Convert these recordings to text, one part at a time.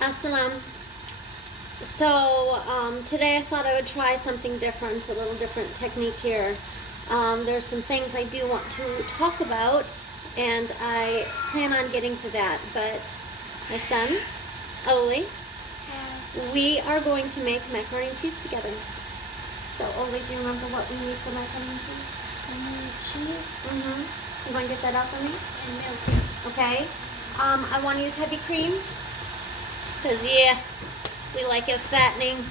Assalam. So today I thought I would try something different, a little different technique here. There's some things I do want to talk about, and I plan on getting to that. But my son, Ollie, we are going to make macaroni and cheese together. So Ollie, do you remember what we need for macaroni and cheese? Macaroni and cheese. Mm-hmm. You want to get that out for me? And milk. Okay. I want to use heavy cream. Because, yeah, we like it fattening.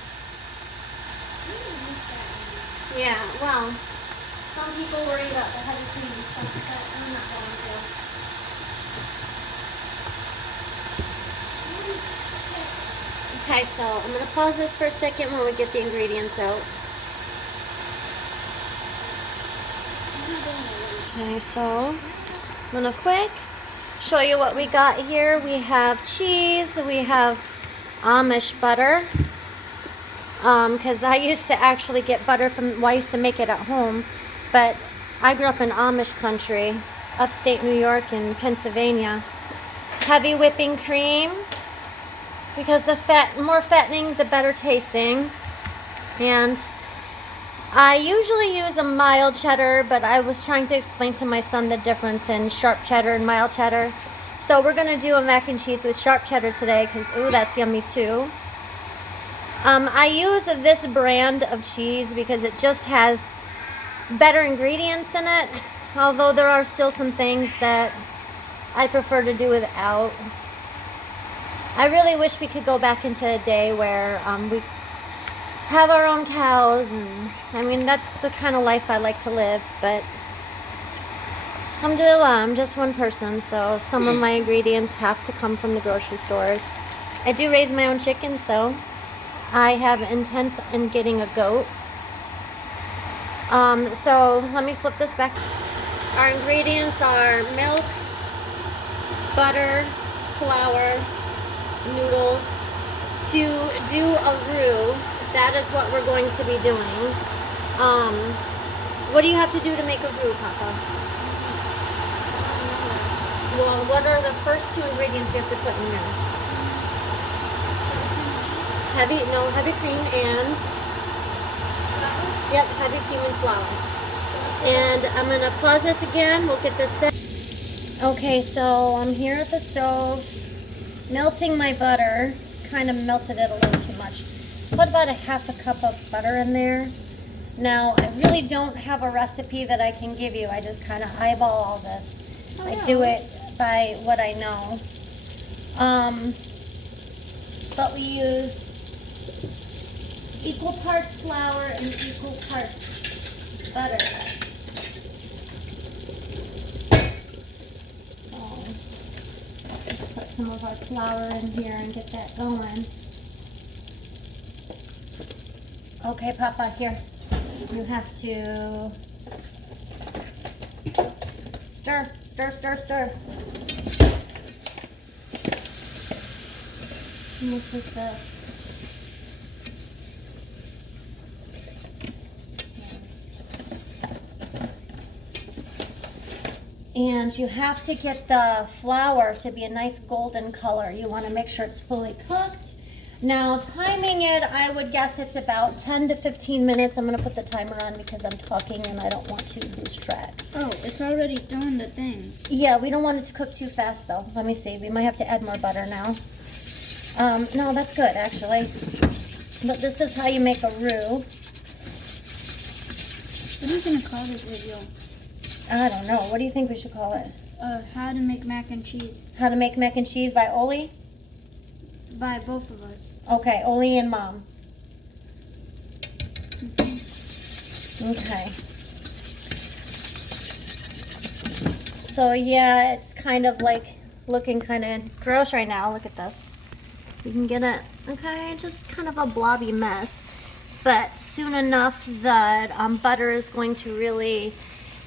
Yeah, well, some people worry about the heavy cream and stuff, but I'm not going to. Okay, so I'm going to pause this for a second when we get the ingredients out. Okay, so I'm going to quick show you what we got here. We have cheese, we have Amish butter, because I used to actually get butter from, well, I used to make it at home, but I grew up in Amish country, upstate New York and Pennsylvania. Heavy whipping cream, because the more fattening, the better tasting. And I usually use a mild cheddar, but I was trying to explain to my son the difference in sharp cheddar and mild cheddar. So we're going to do a mac and cheese with sharp cheddar today because, ooh, that's yummy too. I use this brand of cheese because it just has better ingredients in it, although there are still some things that I prefer to do without. I really wish we could go back into a day where we have our own cows, and I mean, that's the kind of life I like to live, but alhamdulillah, I'm just one person, so some of my ingredients have to come from the grocery stores. I do raise my own chickens though. I have intent in getting a goat. So let me flip this back. Our ingredients are milk, butter, flour, noodles. To do a roux, that is what we're going to be doing. What do you have to do to make a roux, Papa? Well, what are the first two ingredients you have to put in there? Heavy cream and... Yep, heavy cream and flour. And I'm going to pause this again. We'll get this set. Okay, so I'm here at the stove, melting my butter. Kind of melted it a little too much. Put about a half a cup of butter in there. Now, I really don't have a recipe that I can give you. I just kind of eyeball all this. I do it by what I know. But we use equal parts flour and equal parts butter. So, let's put some of our flour in here and get that going. Okay, Papa, here. You have to stir, stir, stir, stir. How much is this? And you have to get the flour to be a nice golden color. You want to make sure it's fully cooked. Now, timing it, I would guess it's about 10 to 15 minutes. I'm going to put the timer on because I'm talking and I don't want to lose track. Oh, it's already doing the thing. Yeah, we don't want it to cook too fast, though. Let me see. We might have to add more butter now. No, that's good, actually. But this is how you make a roux. What are you going to call this video? I don't know. What do you think we should call it? How to make mac and cheese. How to make mac and cheese by Ollie? By both of us. Okay, Ollie and Mom. Okay. So yeah, it's kind of like looking kind of gross right now. Look at this. You can get it, okay, just kind of a blobby mess. But soon enough, the butter is going to really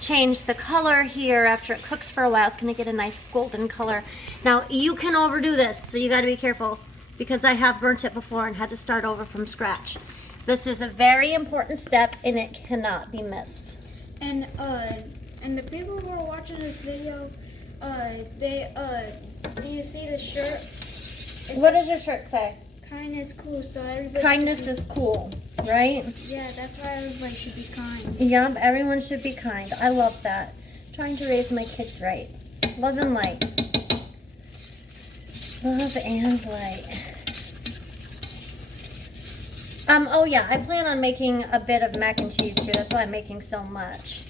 change the color here after it cooks for a while. It's going to get a nice golden color. Now, you can overdo this, so you got to be careful because I have burnt it before and had to start over from scratch. This is a very important step and it cannot be missed. And the people who are watching this video, do you see the shirt? What does your shirt say? Kindness cool, so everybody. Kindness is cool, right? Yeah, that's why everybody should be kind. Yep, everyone should be kind. I love that. Trying to raise my kids right. Love and light. Love and light. Oh yeah, I plan on making a bit of mac and cheese too. That's why I'm making so much.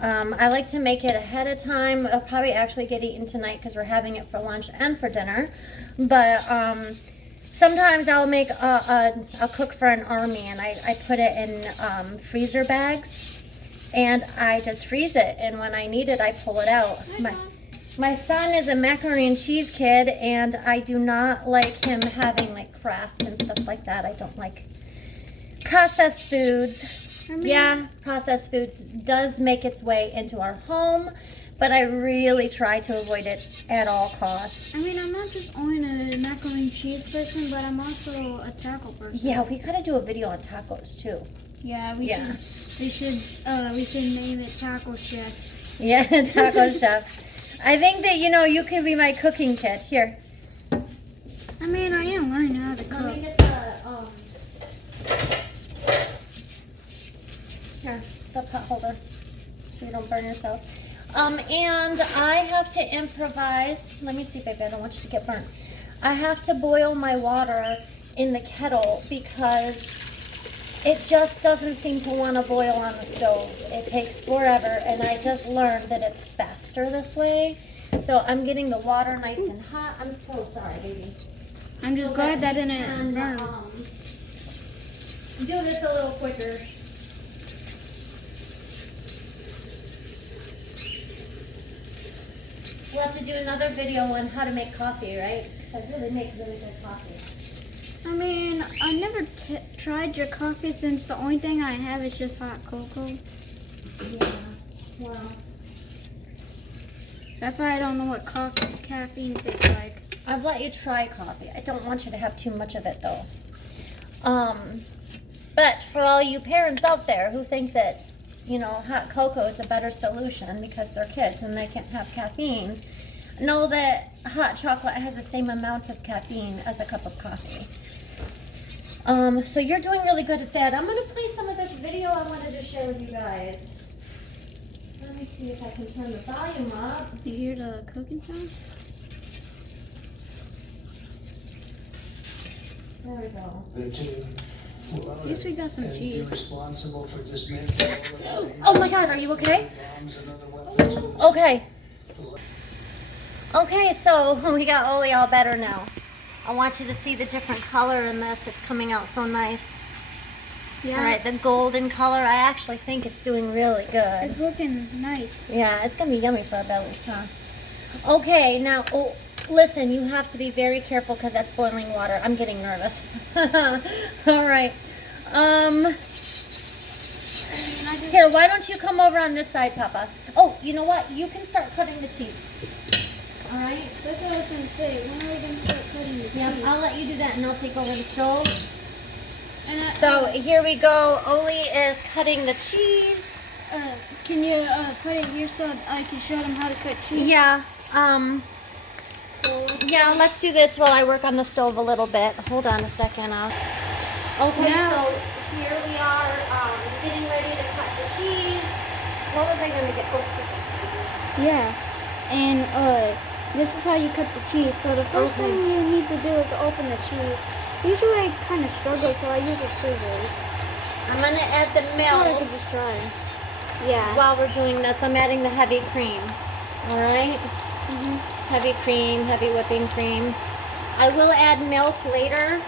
I like to make it ahead of time. It'll probably actually get eaten tonight because we're having it for lunch and for dinner. But sometimes I'll make I'll cook for an army, and I put it in freezer bags, and I just freeze it. And when I need it, I pull it out. My son is a macaroni and cheese kid, and I do not like him having like Kraft and stuff like that. I don't like processed foods. Yeah, processed foods does make its way into our home, but I really try to avoid it at all costs. I mean, I'm not just only a macaroni and cheese person, but I'm also a taco person. Yeah, we gotta do a video on tacos too. Yeah, we should name it Taco Chef. Yeah, Taco Chef. I think that you can be my cooking kit. Here. I mean, I am learning how to cook. Let me get the here, the pot holder, so you don't burn yourself. And I have to improvise. Let me see, baby. I don't want you to get burnt. I have to boil my water in the kettle because it just doesn't seem to want to boil on the stove. It takes forever, and I just learned that it's faster this way. So I'm getting the water nice and hot. I'm so sorry, baby. I'm just glad that didn't burn. Do this a little quicker. We'll have to do another video on how to make coffee, right? Because I really make really good coffee. I mean, I never tried your coffee since the only thing I have is just hot cocoa. Yeah, well. That's why I don't know what caffeine tastes like. I've let you try coffee. I don't want you to have too much of it, though. But for all you parents out there who think that, hot cocoa is a better solution because they're kids and they can't have caffeine, know that hot chocolate has the same amount of caffeine as a cup of coffee. So you're doing really good at that. I'm going to play some of this video I wanted to share with you guys. Let me see if I can turn the volume up. Do you hear the cooking sound? There we go. At least we got some cheese. Responsible for dismantling. Oh my God, are you okay? Okay. Okay, so we got Ollie all better now. I want you to see the different color in this. It's coming out so nice. Yeah. All right, the golden color. I actually think it's doing really good. It's looking nice. Yeah, it's going to be yummy for our bellies, huh? Okay, now, listen, you have to be very careful because that's boiling water. I'm getting nervous. All right. Here, why don't you come over on this side, Papa? Oh, you know what? You can start cutting the cheese. All right? That's what I was going to say. When are we going to start cutting the cheese? Yeah, I'll let you do that, and I'll take over the stove. And So here we go. Oli is cutting the cheese. Can you put it here so I can show them how to cut cheese? Yeah. So Yeah, let's do this while I work on the stove a little bit. Hold on a second. Okay, Now- so here we are getting ready to cut the cheese. What was I going to get? Oh, scissors. Yeah, and this is how you cut the cheese. So the first thing you need to do is open the cheese. Usually I kind of struggle, so I use the scissors. I'm going to add the Or I milk. could just try. Yeah. While we're doing this, I'm adding the heavy cream. All right? Heavy cream, heavy whipping cream. I will add milk later,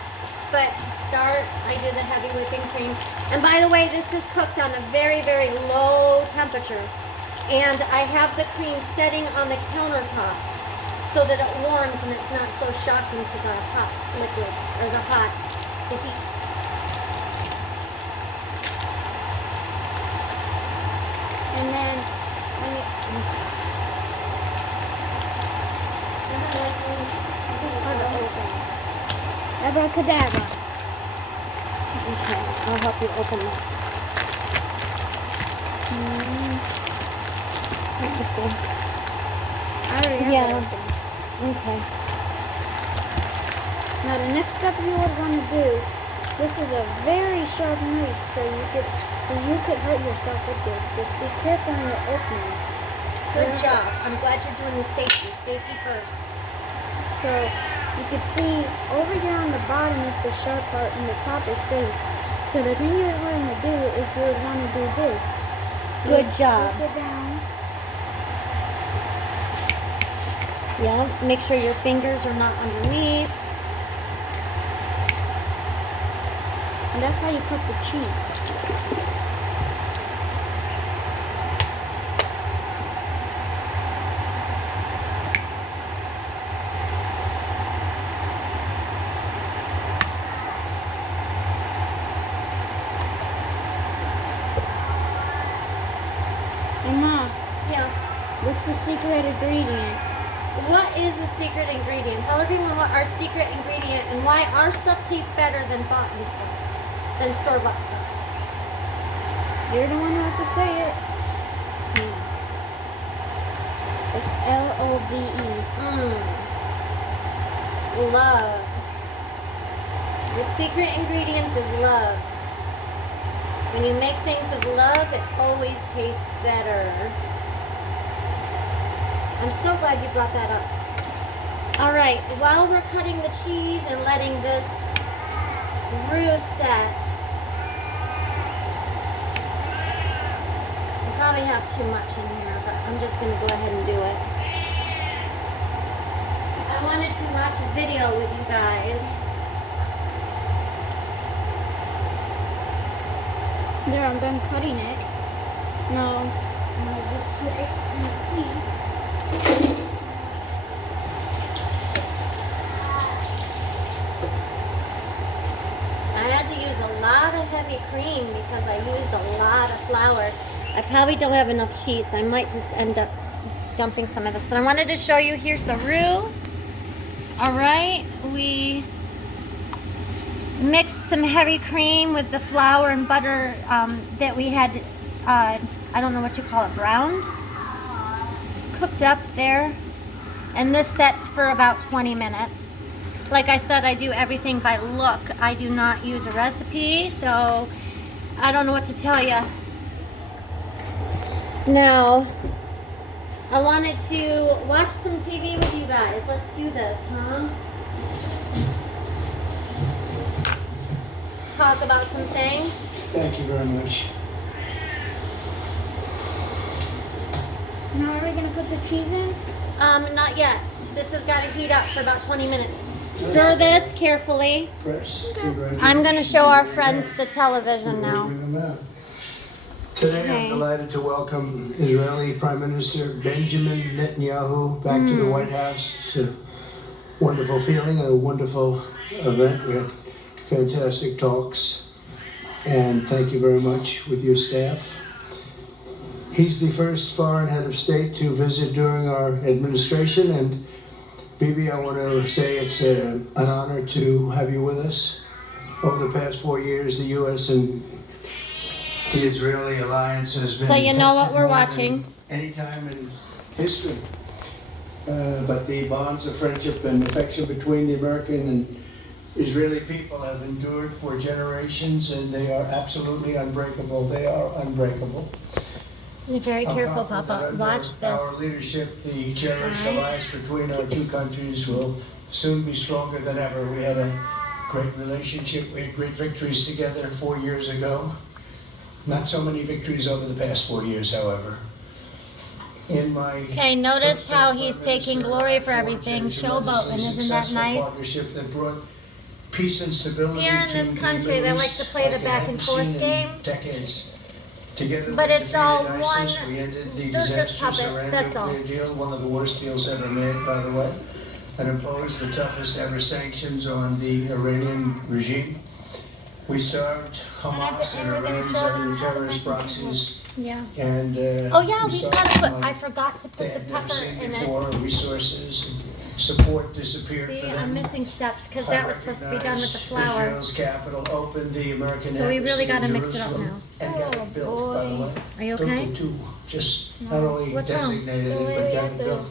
but to start, I do the heavy whipping cream. And by the way, this is cooked on a very, very low temperature. And I have the cream setting on the countertop so that it warms and it's not so shocking to the hot liquids, or the heat. And then this is part of open. Abracadabra. Okay, I'll help you open this. Let me see. I already have it Yeah. open. Okay. Now the next step you would want to do, this is a very sharp knife, so you could hurt yourself with this. Just be careful in the opening. Good job. I'm glad you're doing the safety. Safety first. So you can see over here on the bottom is the sharp part and the top is safe. So the thing you would want to do is you would want to do this. Good job. Push it down. Yeah, make sure your fingers are not underneath. And that's how you cut the cheese. Mama, Yeah. what's the secret ingredient? What is the secret ingredient? Tell everyone what our secret ingredient and why our stuff tastes better than bought-in stuff, than store-bought stuff. You're the one who has to say it. It's L-O-V-E. Love. The secret ingredient is love. When you make things with love, it always tastes better. I'm so glad you brought that up. All right, while we're cutting the cheese and letting this roux set, I probably have too much in here, but I'm just gonna go ahead and do it. I wanted to watch a video with you guys. There, I'm done cutting it. Now, I'm going to just put it in the seed. I had to use a lot of heavy cream because I used a lot of flour. I probably don't have enough cheese. I might just end up dumping some of this. But I wanted to show you, here's the roux. All right, we mixed some heavy cream with the flour and butter that we had, I don't know what you call it, browned, cooked up there. And this sets for about 20 minutes. Like I said, I do everything by look. I do not use a recipe, so I don't know what to tell you. Now, I wanted to watch some TV with you guys. Let's do this, huh? Talk about some things. Thank you very much. Now, are we going to put the cheese in? Not yet. This has got to heat up for about 20 minutes. Stir this carefully. Press. I'm going to show our friends the television now. Today Okay. I'm delighted to welcome Israeli Prime Minister Benjamin Netanyahu back to the White House. It's a wonderful feeling, a wonderful event. We had fantastic talks, and thank you very much with your staff. He's the first foreign head of state to visit during our administration, and Bibi, I want to say it's an honor to have you with us. Over the past 4 years, the U.S. and the Israeli alliance has been So you know what tested we're more than watching. any time in history. But the bonds of friendship and affection between the American and Israeli people have endured for generations, and they are absolutely unbreakable. They are unbreakable. Be very I'm careful, confident Papa. that under Watch our this. leadership, the cherished Alright. alliance between our two countries will soon be stronger than ever. We had a great relationship. We had great victories together 4 years ago. Not so many victories over the past 4 years, however. In my Okay, notice footstep, how he's Prime taking Minister, glory I for forged everything. a Showboating, tremendously isn't that successful nice? partnership that brought peace and stability Here in to this the country, they Middle like to East play the like it back hadn't and forth seen in game. decades. Together But we it's all defeated one- ISIS. We ended the they're just disastrous puppets, Iran that's all. nuclear deal, one of the worst deals ever made, by the way, and imposed the toughest ever sanctions on the Iranian regime. We starved Hamas and Iran's other terrorist proxies, Yeah. and Oh yeah, we've started got to put. like I forgot to they put the had never pepper seen in it. before. Resources, support disappeared See, for them. I'm missing steps because that was supposed to be done with the Recognized flour. Israel's capital, opened the American So we really embassy gotta in mix it up Jerusalem, now. and got Oh, it built, by the boy. way. Are you Built okay? it too. Just not only What's wrong? designated it, Boy, but you got have it to- built.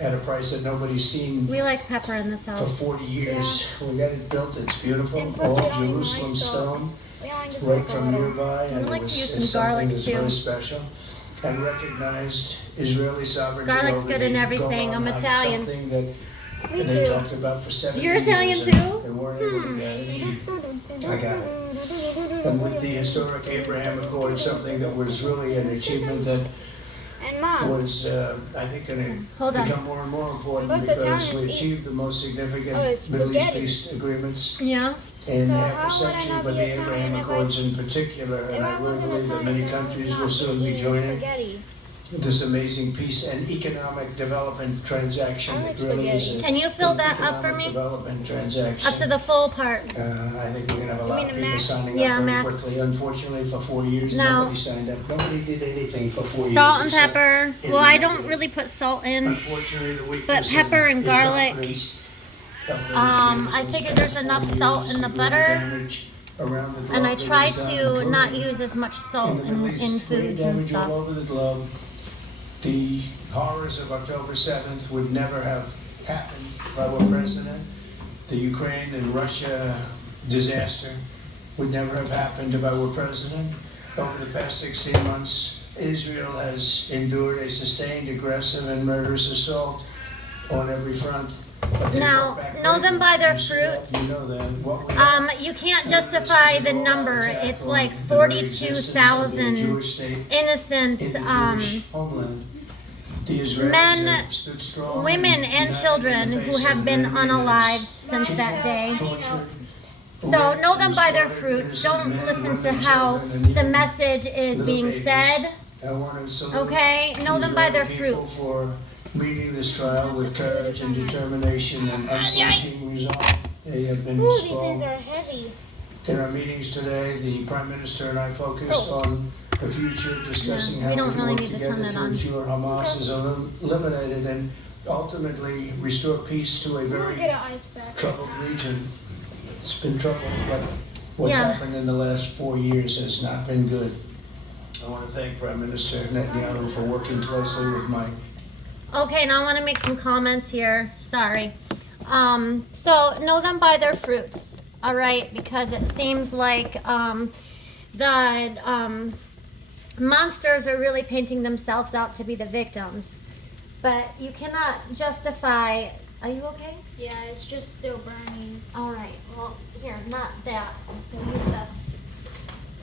at a price that nobody's seen We like pepper in this for house. 40 years. We got it built, it's beautiful, And plus all we don't even Jerusalem like salt. stone, We only just right like a from little. nearby, and like it to was use some it's garlic, something that's too. very special. And recognized Israeli sovereignty Garlic's over good the in everything. Golan I'm Heights, Italian. something that Me they too. talked about for 70 You're years. Italian and too? They weren't able to get it. I got it. And with the historic Abraham Accord, something that was really an achievement that And Mom, was, I think, going Hold to on. become more and more important Most because Italians we eat- achieved the most significant Oh, it's Middle East spaghetti. peace agreements Yeah. in So half a how would I century, not but be the Italian Abraham if I- Accords in particular, and if I I really wasn't believe that Italian, many then I would countries not will soon be eating joining spaghetti. this amazing peace and economic development transaction. I like It really is spaghetti. a Can you fill an that up for economic me? development transaction. Up to the full part. I think we're gonna have a You lot mean of a people max? signing Yeah, up very max. quickly. Unfortunately, for 4 years, No. nobody signed up. Nobody did anything for 4 years. Salt and except pepper. in Well, the I don't negative. really put salt in. Unfortunately, the weakness But pepper in and garlic. incompetence of those I years figured has there's caused enough 4 salt years in the of greater butter. damage around the globe And I than try was done, to not including use as much salt in the Middle in East. Great foods and damage all stuff. over the globe. The horrors of October 7th would never have happened if I were president. The Ukraine and Russia disaster would never have happened if I were president. Over the past 16 months, Israel has endured a sustained, aggressive, and murderous assault on every front. But they Now, fought back know them bravely. by their You see that? fruits. You know that. What we have You can't justify the number. It's like 42,000 innocent men, women, and children who have been unalived since that day. So know them by their fruits. Don't listen to how the message is being said. Okay? Know them by their fruits. For meeting this trial with courage and determination and unflinching resolve. They have been Ooh, these strong. things are heavy. In our meetings today, the Prime Minister and I focused on the future, discussing Yeah, we how don't we can really work need to turn together that to on. ensure Hamas is eliminated and ultimately restore peace to a We'll very get an ice pack. troubled region. It's been troubled, but what's Yeah. happened in the last 4 years has not been good. I want to thank Prime Minister Netanyahu for working closely with Mike. Okay, now I want to make some comments here. Sorry. So know them by their fruits, all right? Because it seems like the monsters are really painting themselves out to be the victims. But you cannot justify. Are you okay? Yeah, it's just still burning. All right. Well, here, not that. I'm gonna use this.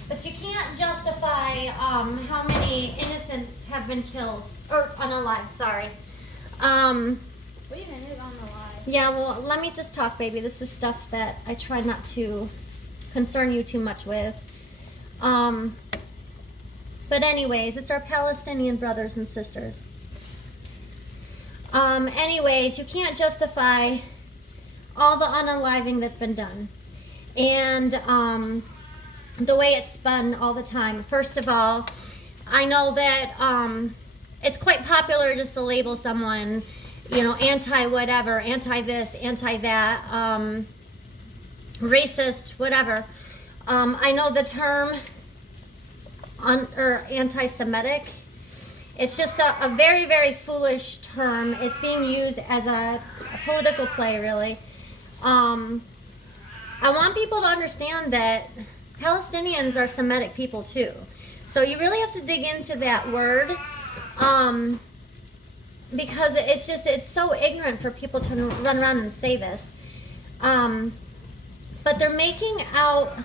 But you can't justify how many innocents have been killed or unalived. Sorry. Wait a minute, on the line. Yeah. Well, let me just talk, baby. This is stuff that I try not to concern you too much with. But anyways, it's our Palestinian brothers and sisters. Anyways, you can't justify all the unaliving that's been done. And the way it's spun all the time. First of all, I know that it's quite popular just to label someone, you know, anti-whatever, anti-this, anti-that, racist, whatever. I know the term or anti-Semitic. It's just a very, very foolish term. It's being used as a political play, really. I want people to understand that Palestinians are Semitic people too. So you really have to dig into that word because it's so ignorant for people to run around and say this. But they're making out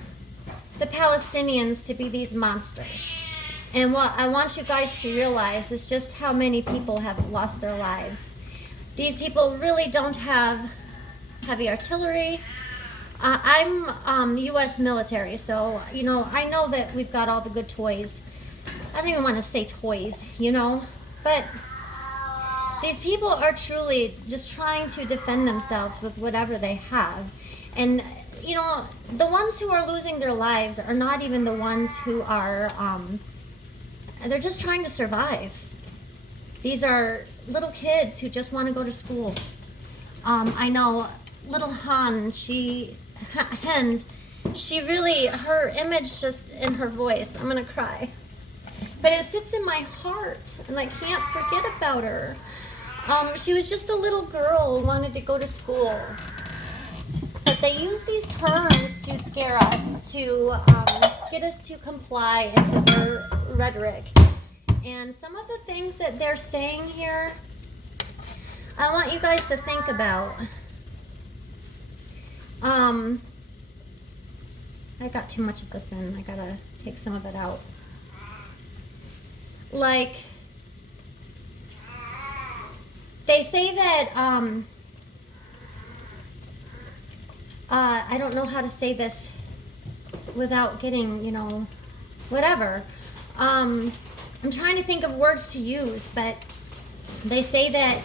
the Palestinians to be these monsters. And what I want you guys to realize is just how many people have lost their lives. These people really don't have heavy artillery. I'm U.S. military, so, you know, I know that we've got all the good toys. I don't even want to say toys, you know, but these people are truly just trying to defend themselves with whatever they have. And, you know, the ones who are losing their lives are not even the ones who are, they're just trying to survive. These are little kids who just want to go to school. I know little Han, she really, her image just in her voice, I'm going to cry. But it sits in my heart, and I can't forget about her. She was just a little girl who wanted to go to school. But they use these terms to scare us, to get us to comply into their rhetoric. And some of the things that they're saying here, I want you guys to think about. I got too much of this in. I gotta take some of it out. Like, they say that, I don't know how to say this without getting, whatever. I'm trying to think of words to use, but they say that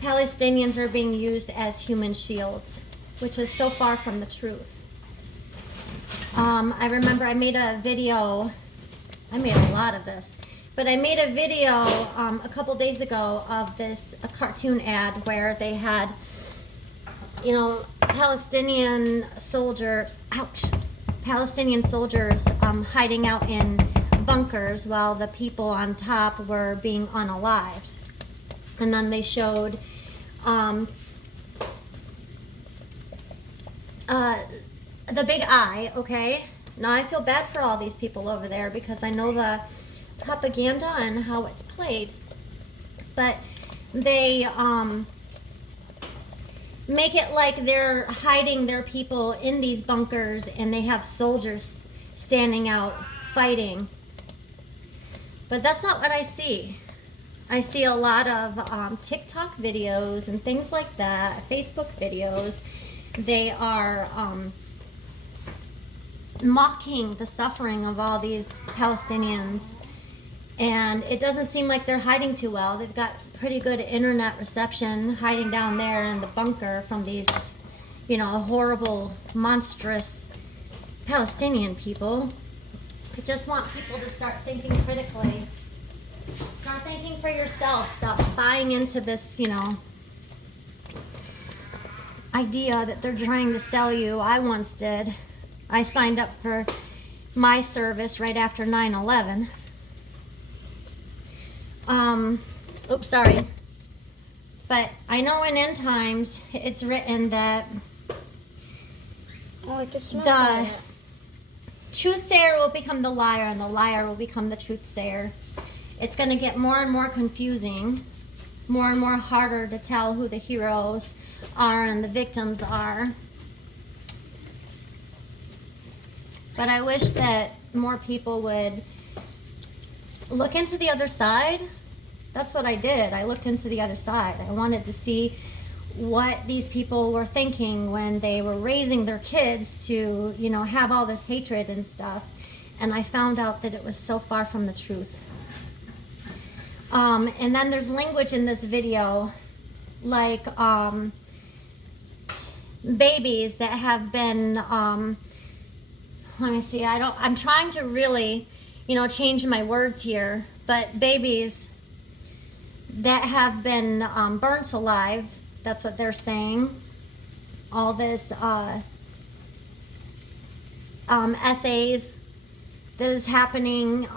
Palestinians are being used as human shields, which is so far from the truth. I remember I made a video, I made a lot of this, but I made a video a couple days ago of a cartoon ad where they had, Palestinian soldiers hiding out in bunkers while the people on top were being unalived. And then they showed the big eye, okay? Now I feel bad for all these people over there because I know the propaganda and how it's played. But they make it like they're hiding their people in these bunkers and they have soldiers standing out fighting. But that's not what I see. I see a lot of TikTok videos and things like that, Facebook videos. They are mocking the suffering of all these Palestinians. And it doesn't seem like they're hiding too well. They've got pretty good internet reception hiding down there in the bunker from these, horrible, monstrous Palestinian people. I just want people to start thinking critically. Start thinking for yourself. Stop buying into this, idea that they're trying to sell you. I once did. I signed up for my service right after 9/11. Oops, sorry. But I know in end times it's written that the truthsayer will become the liar and the liar will become the truthsayer. It's going to get more and more confusing, more and more harder to tell who the heroes are and the victims are. But I wish that more people would look into the other side. That's what I did. I looked into the other side. I wanted to see what these people were thinking when they were raising their kids to, have all this hatred and stuff. And I found out that it was so far from the truth. And then there's language in this video, like babies that have been, let me see, I'm trying to really, change my words here, but babies that have been burnt alive, that's what they're saying. All this essays that is happening.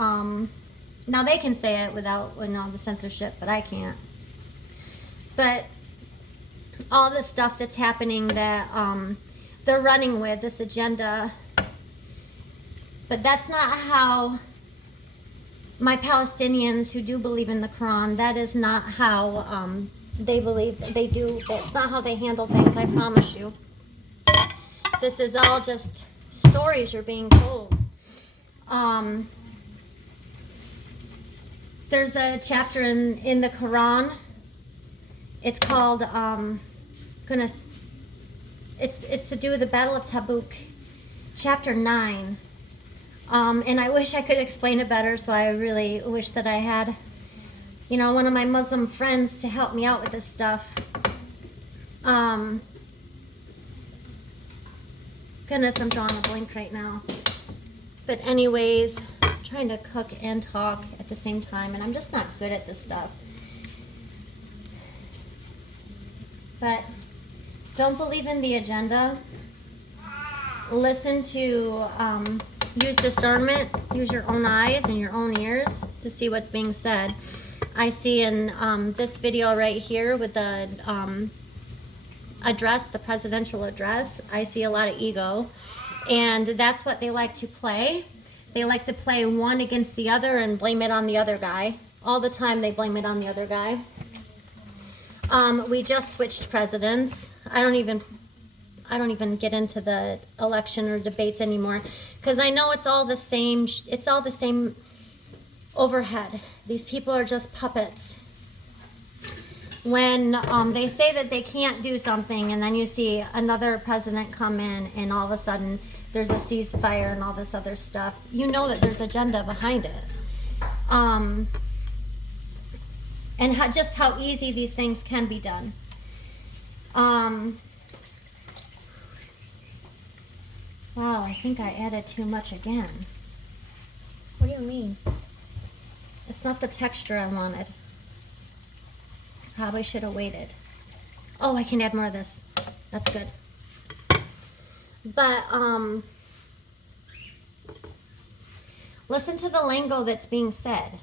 Now they can say it without the censorship, but I can't. But all this stuff that's happening that they're running with, this agenda. But that's not how my Palestinians who do believe in the Quran, that is not how they believe they do. That's not how they handle things, I promise you. This is all just stories you're being told. There's a chapter in the Quran. It's called, it's to do with the Battle of Tabuk, chapter 9. And I wish I could explain it better, so I really wish that I had, one of my Muslim friends to help me out with this stuff. Goodness, I'm drawing a blank right now. But anyways, I'm trying to cook and talk at the same time, and I'm just not good at this stuff. But don't believe in the agenda. Listen to, use discernment, use your own eyes and your own ears to see what's being said. I see in this video right here with the address, the presidential address, I see a lot of ego. And that's what they like to play. They like to play one against the other and blame it on the other guy. All the time they blame it on the other guy. We just switched presidents. I don't even get into the election or debates anymore because I know it's all the same. It's all the same overhead. These people are just puppets. When they say that they can't do something, and then you see another president come in, and all of a sudden there's a ceasefire and all this other stuff, you know that there's agenda behind it. And just how easy these things can be done. Wow, I think I added too much again. What do you mean? It's not the texture I wanted. Probably should have waited. Oh, I can add more of this. That's good. But, listen to the lingo that's being said.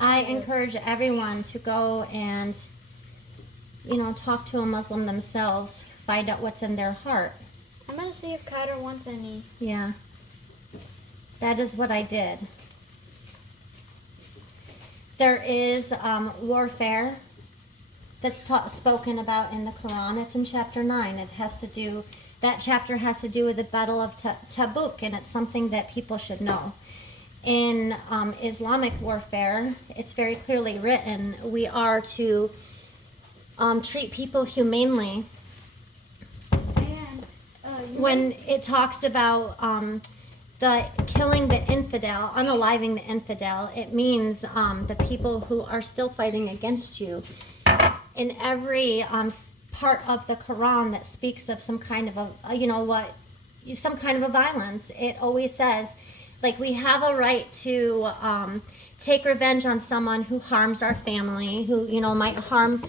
I encourage everyone to go and, talk to a Muslim themselves, find out what's in their heart. I'm gonna see if Kyder wants any. Yeah. That is what I did. There is warfare that's spoken about in the Quran. It's in chapter 9. That chapter has to do with the Battle of Tabuk, and it's something that people should know. In Islamic warfare, it's very clearly written, we are to treat people humanely. And When it talks about the killing the infidel, unaliving the infidel, it means the people who are still fighting against you. In every part of the Quran that speaks of some kind of some kind of a violence, it always says, like, we have a right to take revenge on someone who harms our family, who, might harm,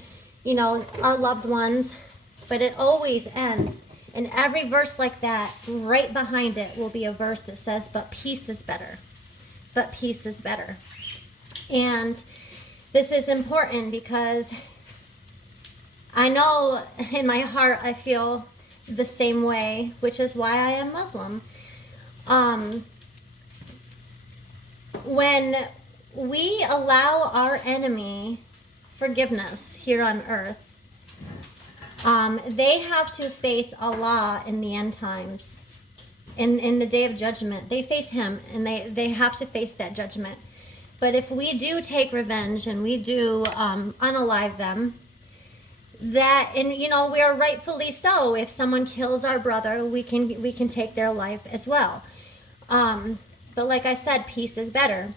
our loved ones. But it always ends. In every verse like that, right behind it will be a verse that says, but peace is better. But peace is better. And this is important because I know in my heart I feel the same way, which is why I am Muslim. When we allow our enemy forgiveness here on earth, they have to face Allah in the end times. In the day of judgment, they face him, and they have to face that judgment. But if we do take revenge and we do unalive them, we are rightfully so. If someone kills our brother, we can take their life as well. But like I said, peace is better.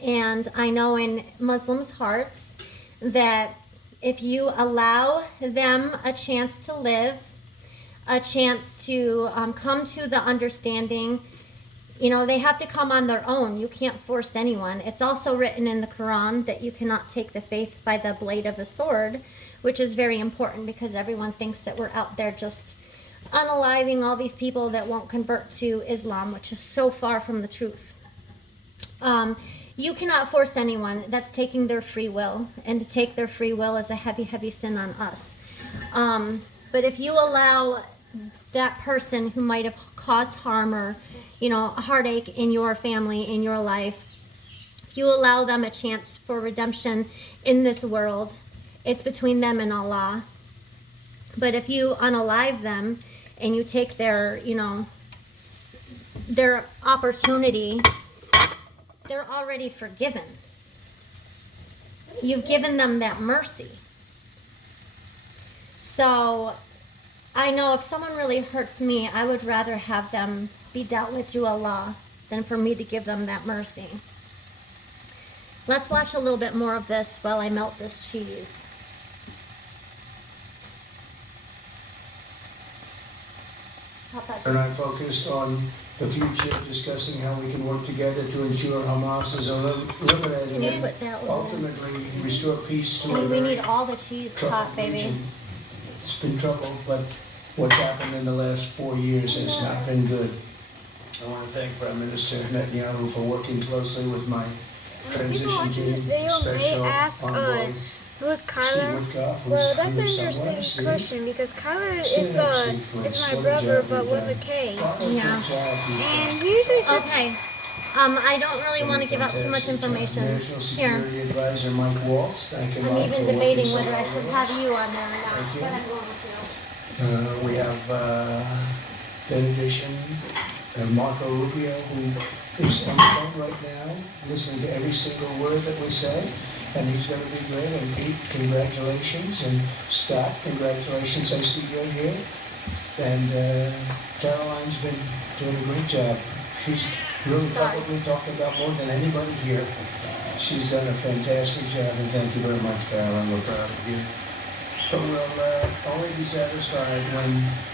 And I know in Muslims' hearts that if you allow them a chance to live, a chance to come to the understanding, they have to come on their own. You can't force anyone. It's also written in the Quran that you cannot take the faith by the blade of a sword, which is very important because everyone thinks that we're out there just unaliving all these people that won't convert to Islam, which is so far from the truth. You cannot force anyone. That's taking their free will, and to take their free will is a heavy, heavy sin on us. But if you allow that person who might have caused harm or, a heartache in your family, in your life, if you allow them a chance for redemption in this world, it's between them and Allah. But if you unalive them and you take their opportunity, they're already forgiven. You've given them that mercy. So I know if someone really hurts me, I would rather have them be dealt with through Allah than for me to give them that mercy. Let's watch a little bit more of this while I melt this cheese. We're not focused on the future, discussing how we can work together to ensure Hamas is eliminated You and put that one in. ultimately restore peace to We need our all the cheese hot, baby. region. it's been trouble, but what's happened in the last 4 years has not been good. I want to thank Prime Minister Netanyahu for working closely with my transition team, special envoy who's Steve Kyler? Woodcock, who's Well, that's an here somewhere. interesting Steve? question because Kyler Steve is actually is my what a brother, job but you've with done. a K. What a Yeah. good job you've done. And he usually sits. Okay. I don't really want to give out too much Fantastic job. information. National Here. Security Advisor Mike Waltz, thank you, I'm Mike, even for debating working so whether I well should with have us. you on there or not. Thank you. But I'm going to. We have, in addition, Marco Rubio, who is on the phone right now, listening to every single word that we say, and he's going to be great. And Pete, congratulations, and Scott, congratulations. I see you're here, and Caroline's been doing a great job. She's really probably talking about more than anybody here. She's done a fantastic job, and thank you very much, Caroline. We're proud of you. But we'll only be satisfied when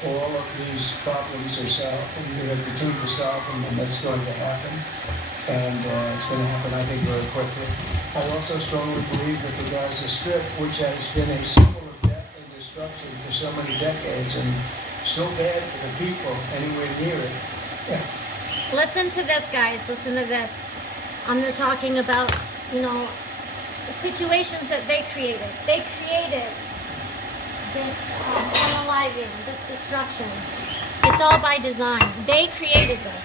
all of these problems are solved, and we have continued to solve them, and that's going to happen. And it's going to happen, I think, very quickly. I also strongly believe that the Gaza Strip, which has been a symbol of death and destruction for so many decades, and so bad for the people anywhere near it. Yeah. Listen to this, guys. Listen to this. They're talking about, situations that they created. They created this unaliving, this destruction. It's all by design. They created this.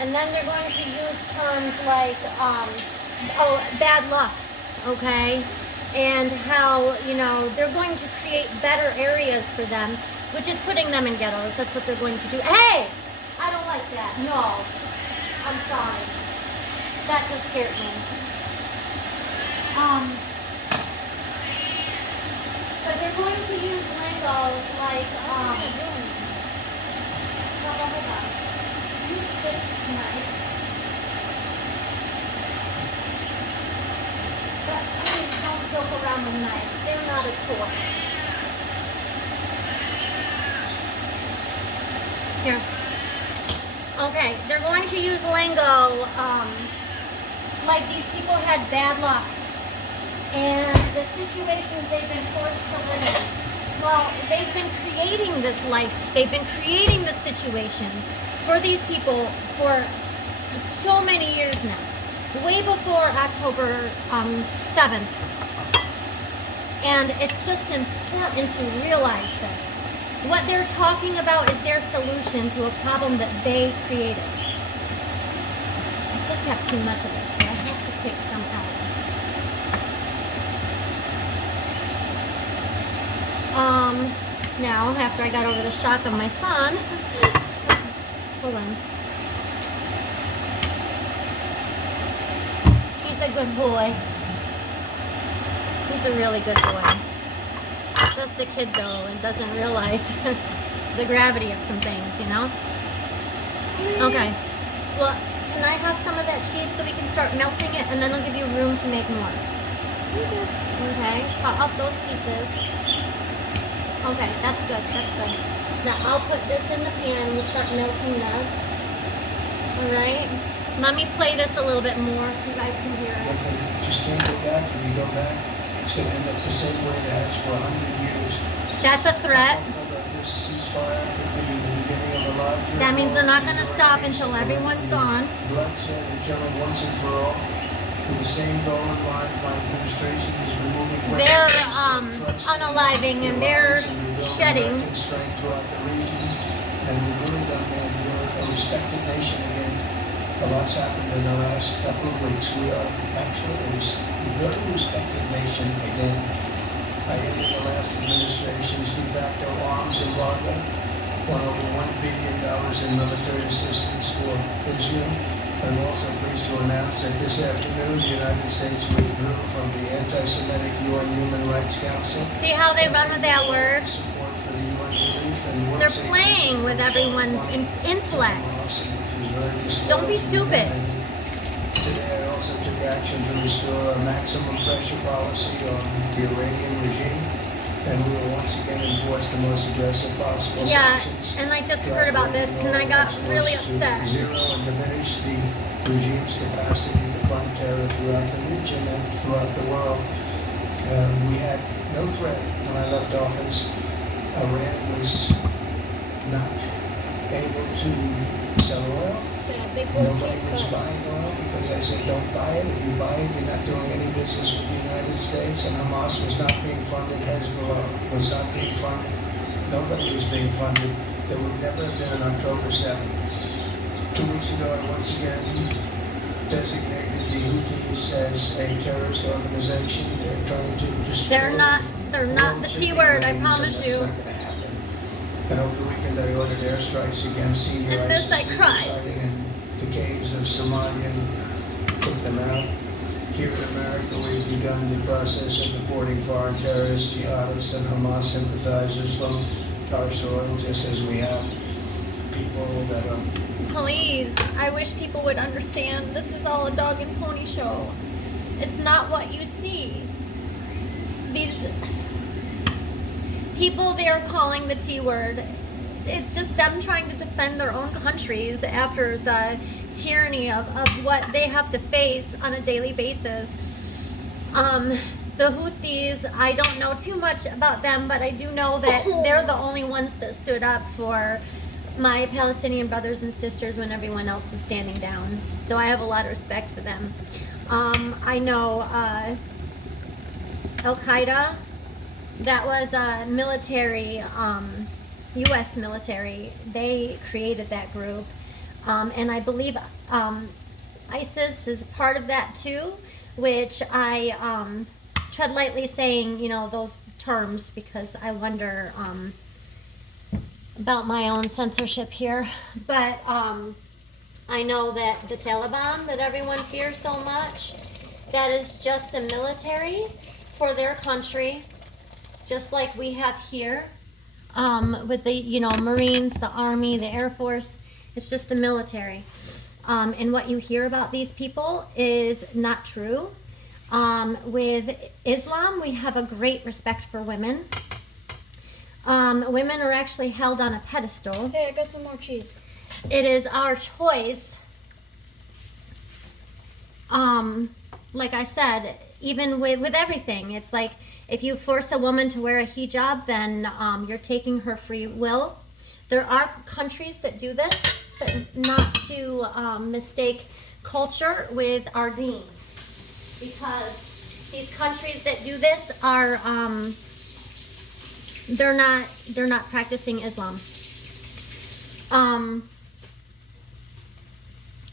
And then they're going to use terms like, bad luck, okay? And how, they're going to create better areas for them, which is putting them in ghettos. That's what they're going to do. Hey! I don't like that. No. I'm sorry. That just scared me. But they're going to use lingo like, hold on. Use this knife. But please don't joke around with knives. They're not a toy. Here. Okay, they're going to use lingo like these people had bad luck and the situations they've been forced to live in. Well, they've been creating this life. They've been creating this situation for these people for so many years now, way before October 7th. And it's just important to realize this. What they're talking about is their solution to a problem that they created. I just have too much of this, so I have to take some out. Now, after I got over the shock of my son, hold on. He's a good boy. He's a really good boy. Just a kid though, and doesn't realize the gravity of some things, Okay. Well, can I have some of that cheese so we can start melting it, and then I'll give you room to make more. Okay. Cut up those pieces. Okay, that's good. That's good. Now I'll put this in the pan and we'll start melting this. All right. Let me play this a little bit more so you guys can hear it. Okay, just can't go back. If you go back, it's going to end up the same way it has for 100 years. That's a threat. This ceasefire could be the beginning of a larger That means they're not war. going to stop until everyone's gone. Bloodshed and killing once and for all. With the same goal in mind, my administration is removing weapons. They're Trust unaliving and they're lives and rebuilding shedding. American strength throughout the region. And we've really done that. We're a respected nation again. A lot's happened in the last couple of weeks. We are actually a very respected nation again. I ended the last administration's de facto arms embargo on over $1 billion in military assistance for Israel. I'm also pleased to announce that this afternoon the United States withdrew from the anti-Semitic UN Human Rights Council. See how they run with that word? Support for the UN relief and work They're safety playing with everyone's intellect. Don't be stupid. Today I also took action to restore a maximum pressure policy on the Iranian regime, and we will once again enforce the most aggressive possible Yeah, sanctions. and I just heard about this and I got really upset. Zero and diminish the regime's capacity to fund terror throughout the region and throughout the world. We had no threat when I left office Iran was not able to sell oil. Yeah, big old Nobody cheese was cut. buying oil because I said, don't buy it. If you buy it, you're not doing any business with the United States. And Hamas was not being funded. Hezbollah was not being funded. Nobody was being funded. There would never have been an October 7th. 2 weeks ago, I once again designated the Houthis as a terrorist organization. They're trying to destroy. They're not the T word, I promise you. That's not going to happen. And over the weekend, I ordered airstrikes against senior And this ISIS I leaders cry. hiding in the caves of Somalia and took them out. Here in America, we've begun the process of deporting foreign terrorists, jihadists, and Hamas sympathizers from our soil, just as we have people that are. Please, I wish people would understand this is all a dog and pony show. It's not what you see. These people they're calling the T word, it's just them trying to defend their own countries after the tyranny of what they have to face on a daily basis. The Houthis, I don't know too much about them, but I do know that they're the only ones that stood up for my Palestinian brothers and sisters when everyone else is standing down. So I have a lot of respect for them. I know Al-Qaeda, that was a military, U.S. military. They created that group. And I believe ISIS is part of that too, which I tread lightly saying, those terms because I wonder about my own censorship here. But I know that the Taliban that everyone fears so much, that is just a military for their country, just like we have here with the Marines, the Army, the Air Force. It's just a military. And what you hear about these people is not true. With Islam, we have a great respect for women. Women are actually held on a pedestal. Hey, I got some more cheese. It is our choice. Like I said, even with everything, it's like if you force a woman to wear a hijab, then you're taking her free will. There are countries that do this, but not to mistake culture with our deen, because these countries that do this are they're not practicing Islam.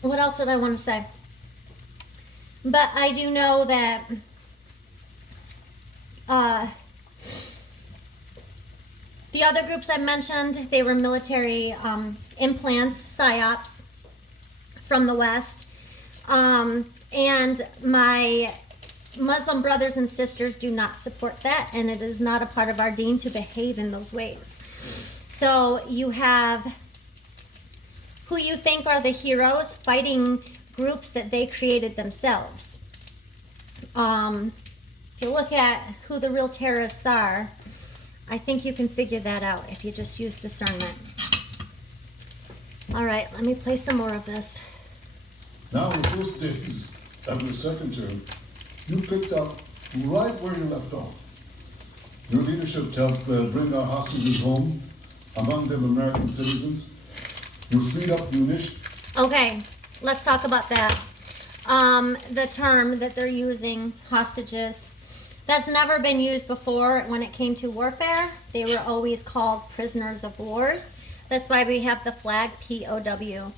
What else did I want to say? But I do know that the other groups I mentioned, they were military implants, psyops from the West. And my Muslim brothers and sisters do not support that, and it is not a part of our deen to behave in those ways. So you have who you think are the heroes fighting groups that they created themselves. If you look at who the real terrorists are, I think you can figure that out if you just use discernment. All right, let me play some more of this. Now, in the first days of your second term, you picked up right where you left off. Your leadership helped bring our hostages home, among them American citizens. You freed up munitions. Okay, let's talk about that. The term that they're using, hostages, that's never been used before when it came to warfare. They were always called prisoners of wars. That's why we have the flag, POW.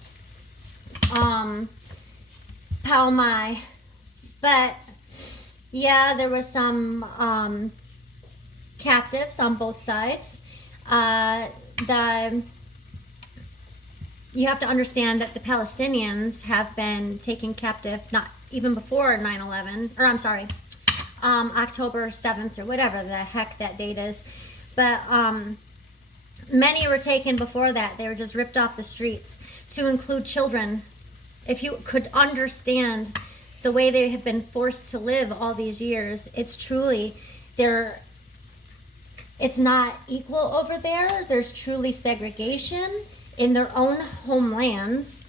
How my. But, yeah, there were some captives on both sides. You have to understand that the Palestinians have been taken captive, not even before 9/11, or I'm sorry, October 7th or whatever the heck that date is. But many were taken before that. They were just ripped off the streets, to include children. If you could understand the way they have been forced to live all these years, it's truly, it's not equal over there. There's truly segregation in their own homelands.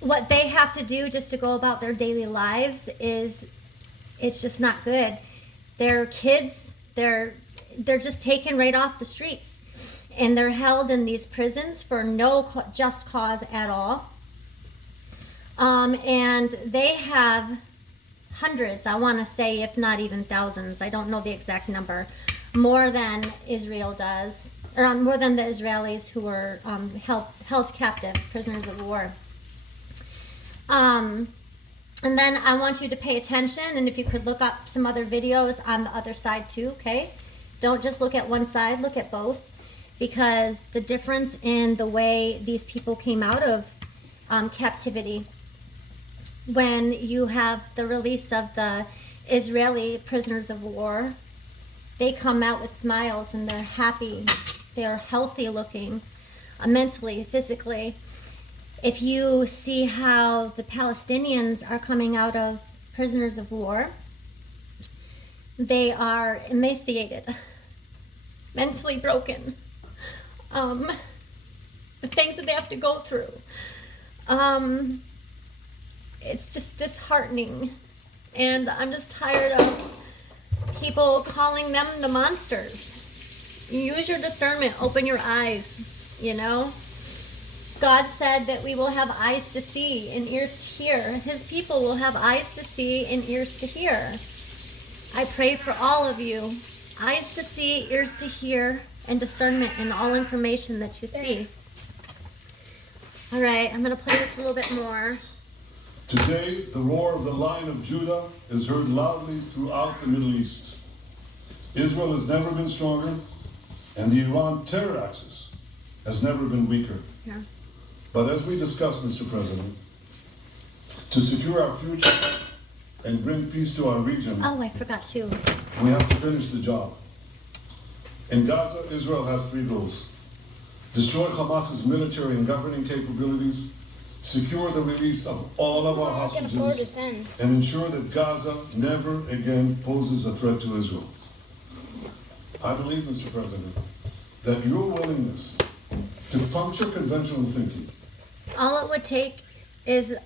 What they have to do just to go about their daily lives it's just not good. Their kids, they're just taken right off the streets, and they're held in these prisons for no just cause at all. And they have hundreds, I want to say, if not even thousands, I don't know the exact number, more than Israel does, or more than the Israelis who were held captive, prisoners of war. And then I want you to pay attention, and if you could look up some other videos on the other side too, okay? Don't just look at one side, look at both, because the difference in the way these people came out of captivity, when you have the release of the Israeli prisoners of war, they come out with smiles and they're happy, they're healthy looking, mentally, physically. If you see how the Palestinians are coming out of prisoners of war, they are emaciated, mentally broken. The things that they have to go through. It's just disheartening. And I'm just tired of people calling them the monsters. Use your discernment, open your eyes, you know? God said that we will have eyes to see and ears to hear. His people will have eyes to see and ears to hear. I pray for all of you. Eyes to see, ears to hear, and discernment in all information that you see. All right, I'm going to play this a little bit more. Today, the roar of the Lion of Judah is heard loudly throughout the Middle East. Israel has never been stronger, and the Iran terror axis has never been weaker. Yeah. But as we discussed, Mr. President, to secure our future and bring peace to our region, Oh, I forgot to. we have to finish the job. In Gaza, Israel has 3 goals: destroy Hamas's military and governing capabilities, secure the release of all of our hostages, and ensure that Gaza never again poses a threat to Israel. I believe, Mr. President, that your willingness to puncture conventional thinking. All it would take is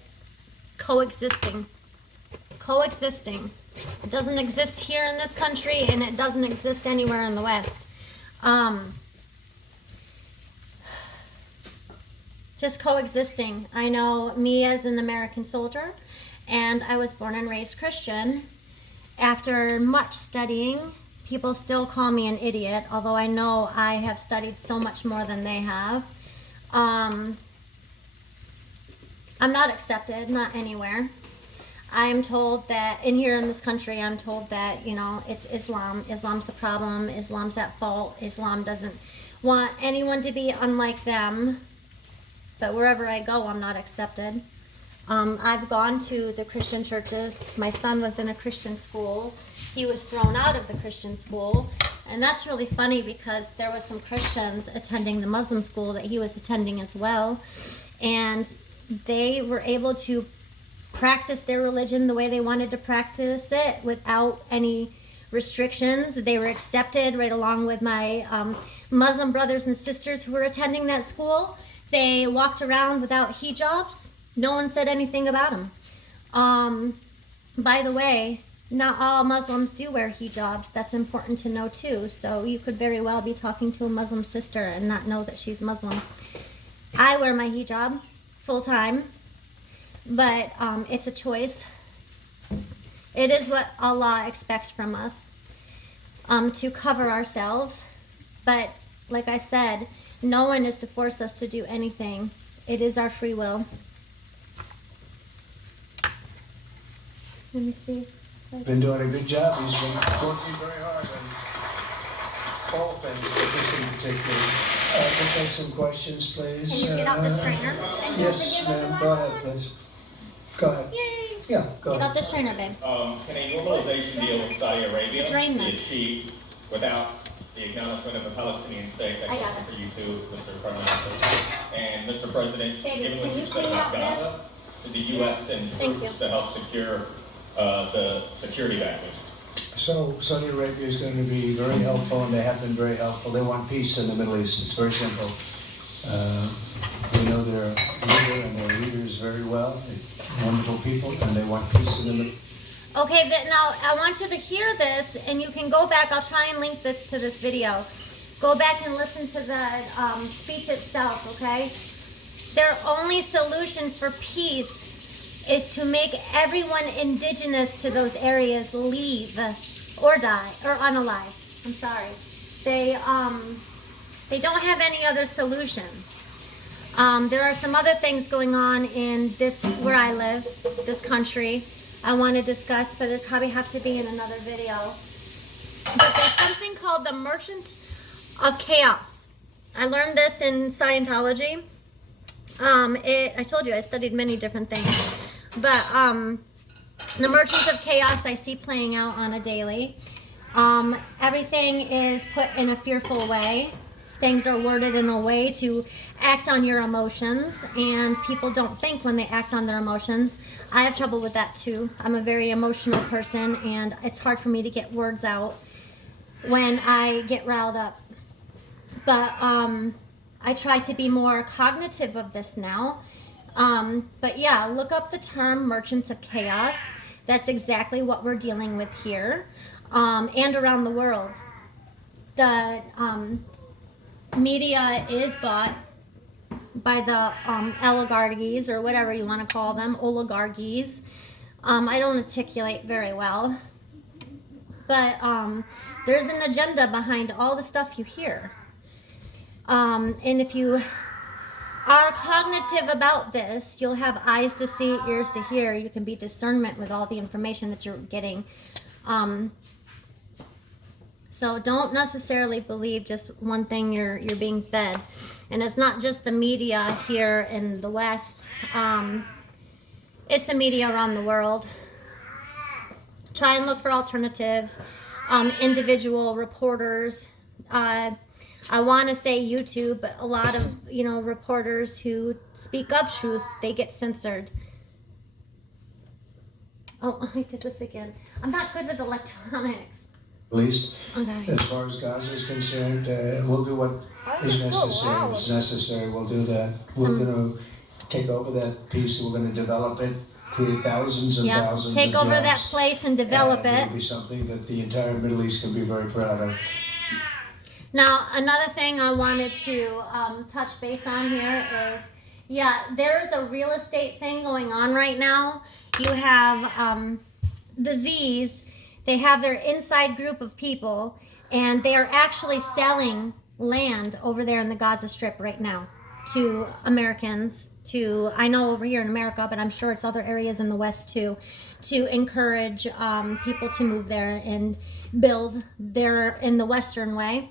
coexisting. Coexisting. It doesn't exist here in this country, and it doesn't exist anywhere in the West. Just coexisting. I know me as an American soldier, and I was born and raised Christian. After much studying, people still call me an idiot, although I know I have studied so much more than they have. I'm not accepted, not anywhere. I'm told that, in here in this country, I'm told that, you know, it's Islam. Islam's the problem. Islam's at fault. Islam doesn't want anyone to be unlike them. But wherever I go, I'm not accepted. I've gone to the Christian churches. My son was in a Christian school. He was thrown out of the Christian school. And that's really funny because there was some Christians attending the Muslim school that he was attending as well. And they were able to practice their religion the way they wanted to practice it without any restrictions. They were accepted right along with my Muslim brothers and sisters who were attending that school. They walked around without hijabs. No one said anything about them. By the way, not all Muslims do wear hijabs. That's important to know too. So you could very well be talking to a Muslim sister and not know that she's Muslim. I wear my hijab full time, but it's a choice. It is what Allah expects from us, to cover ourselves. But like I said, no one is to force us to do anything. It is our free will. Let me see. Been doing a good job. He's been working very hard on all things, but this in particular. We'll take some questions, please. Can you get out the strainer? Yes, ma'am. Go ahead, please. Go ahead. Yay! Yeah, go Get out ahead. the strainer, babe. Can a normalization deal with Saudi Arabia Drain be this. achieved without the acknowledgement of a Palestinian state? That I got question it. for you too, Mr. Prime Minister. And Mr. President, Baby, given what can you you said clean about up Gaza, did the U.S. send Thank troops you. to help secure the security package? So Saudi Arabia is going to be very helpful, and they have been very helpful. They want peace in the Middle East. It's very simple. We know their leader and their leaders very well. They're wonderful people, and they want peace in the Middle East. Okay, now I want you to hear this, and you can go back. I'll try and link this to this video. Go back and listen to the speech itself, okay? Their only solution for peace is to make everyone indigenous to those areas leave or die or unalive. I'm sorry. They don't have any other solution. There are some other things going on in this, where I live, this country, I want to discuss, but it probably have to be in another video. But there's something called the Merchants of Chaos. I learned this in Scientology. I told you I studied many different things, but the Merchants of Chaos I see playing out on a daily. Everything is put in a fearful way. Things are worded in a way to act on your emotions, and people don't think when they act on their emotions. I have trouble with that too. I'm a very emotional person, and it's hard for me to get words out when I get riled up. But I try to be more cognitive of this now. But yeah, look up the term Merchants of Chaos. That's exactly what we're dealing with here, and around the world. The media is bought by the oligarchies, or whatever you want to call them, oligarchies. I don't articulate very well, but there's an agenda behind all the stuff you hear. And if you are cognitive about this, you'll have eyes to see, ears to hear. You can be discernment with all the information that you're getting. So don't necessarily believe just one thing you're being fed. And it's not just the media here in the West. It's the media around the world. Try and look for alternatives. Individual reporters. I want to say YouTube, but a lot of reporters who speak up truth, they get censored. Oh, I did this again. I'm not good with electronics. Least, Okay. as far as Gaza is concerned, we'll do what is necessary. If it's necessary, we'll do that. We're going to take over that piece. We're going to develop it, create thousands and thousands take of jobs. over that place and develop it. It'll be something that the entire Middle East can be very proud of. Now, another thing I wanted to touch base on here is, there is a real estate thing going on right now. You have the Z's. They have their inside group of people, and they are actually selling land over there in the Gaza Strip right now to Americans, I know over here in America, but I'm sure it's other areas in the West too, to encourage people to move there and build there in the Western way.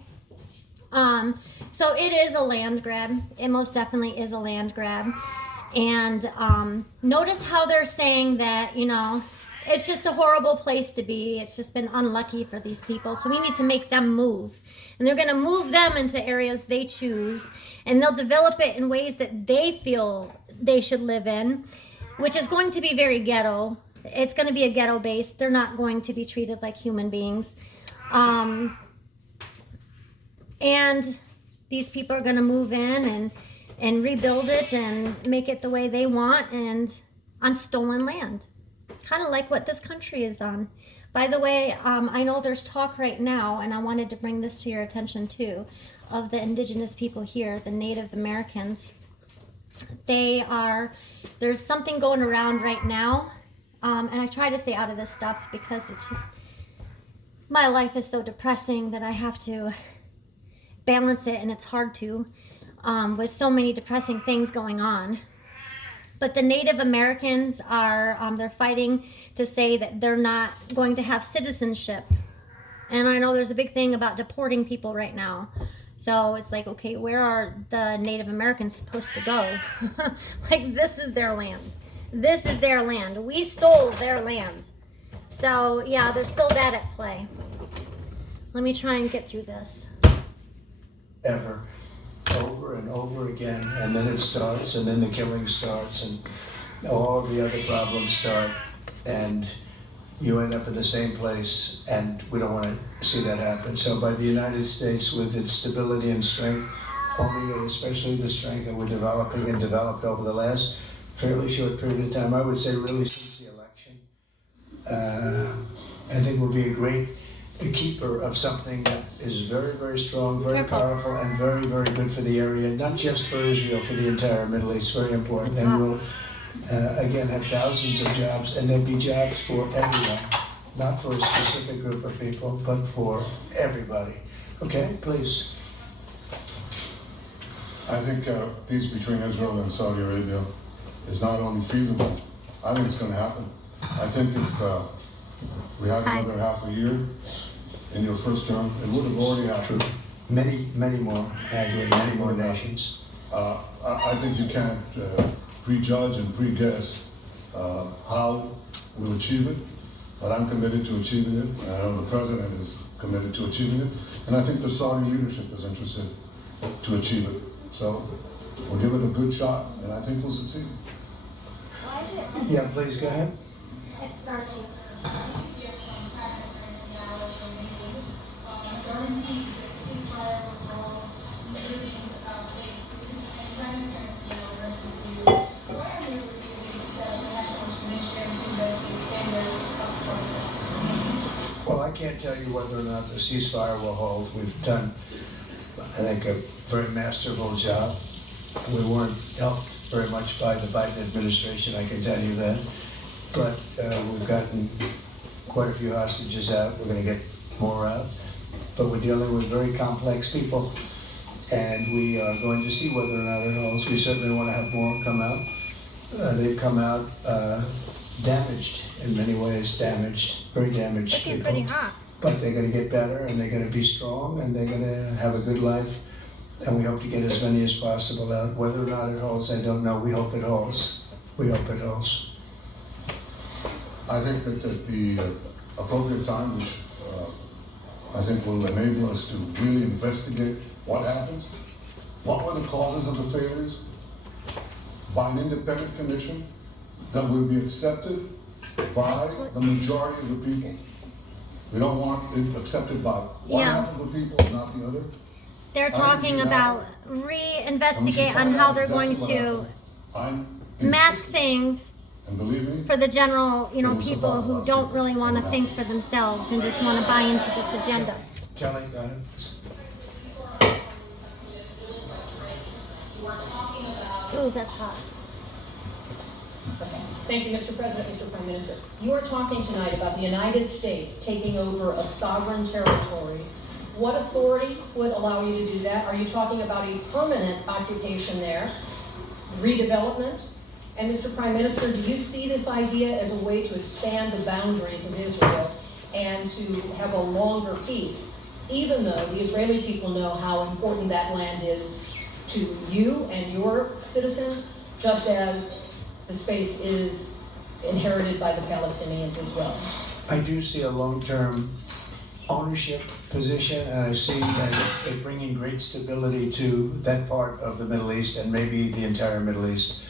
So it is a land grab. It most definitely is a land grab. And notice how they're saying that, it's just a horrible place to be. It's just been unlucky for these people. So we need to make them move. And they're going to move them into areas they choose. And they'll develop it in ways that they feel they should live in, which is going to be very ghetto. It's going to be a ghetto base. They're not going to be treated like human beings. And these people are going to move in and rebuild it and make it the way they want, and on stolen land. Kind of like what this country is on. By the way, I know there's talk right now, and I wanted to bring this to your attention too, of the indigenous people here, the Native Americans. There's something going around right now, and I try to stay out of this stuff because it's just, my life is so depressing that I have to balance it, and it's hard to, with so many depressing things going on. But the Native Americans they're fighting to say that they're not going to have citizenship. And I know there's a big thing about deporting people right now. So it's like, okay, where are the Native Americans supposed to go? Like, this is their land. This is their land. We stole their land. So, yeah, there's still that at play. Let me try and get through this. Ever. Over and over again, and then it starts, and then the killing starts, and all the other problems start, and you end up in the same place, and we don't want to see that happen. So by the United States, with its stability and strength, only especially the strength that we're developing and developed over the last fairly short period of time, I would say really since the election, I think will be a great keeper of something that is very, very strong, very Careful. powerful, and very, very good for the area, not just for Israel, for the entire Middle East, very important. It's And hot. we'll, again, have thousands of jobs, and there'll be jobs for everyone, not for a specific group of people, but for everybody. Okay, please. I think peace between Israel and Saudi Arabia is not only feasible, I think it's going to happen. I think if we had another half a year in your first term, it would have already happened. Many, many more, I agree, many more nations. I think you can't prejudge and pre-guess how we'll achieve it, but I'm committed to achieving it, and I know the president is committed to achieving it, and I think the Saudi leadership is interested to achieve it. So we'll give it a good shot, and I think we'll succeed. Yeah, please go ahead. It's starchy. Well, I can't tell you whether or not the ceasefire will hold. We've done, I think, a very masterful job. We weren't helped very much by the Biden administration, I can tell you that. But we've gotten quite a few hostages out. We're going to get more out. But we're dealing with very complex people. And we are going to see whether or not it holds. We certainly want to have more come out. They've come out damaged in many ways, very damaged Looking people. pretty hot. But they're going to get better, and they're going to be strong, and they're going to have a good life. And we hope to get as many as possible out. Whether or not it holds, I don't know. We hope it holds. We hope it holds. I think that at the appropriate time, which I think will enable us to really investigate what happens, what were the causes of the failures, by an independent commission that will be accepted by the majority of the people. We don't want it accepted by one Yeah. half of the people and not the other. They're talking about reinvestigate on how they're going to mask things And believe me, for the general, It was people about who love. don't really want to think for themselves and just want to buy into this agenda. Kelly, go ahead. Ooh, that's hot. Thank you, Mr. President, Mr. Prime Minister. You are talking tonight about the United States taking over a sovereign territory. What authority would allow you to do that? Are you talking about a permanent occupation there, redevelopment? And Mr. Prime Minister, do you see this idea as a way to expand the boundaries of Israel and to have a longer peace, even though the Israeli people know how important that land is to you and your citizens, just as the space is inherited by the Palestinians as well? I do see a long-term ownership position, and I see that they bring in great stability to that part of the Middle East and maybe the entire Middle East.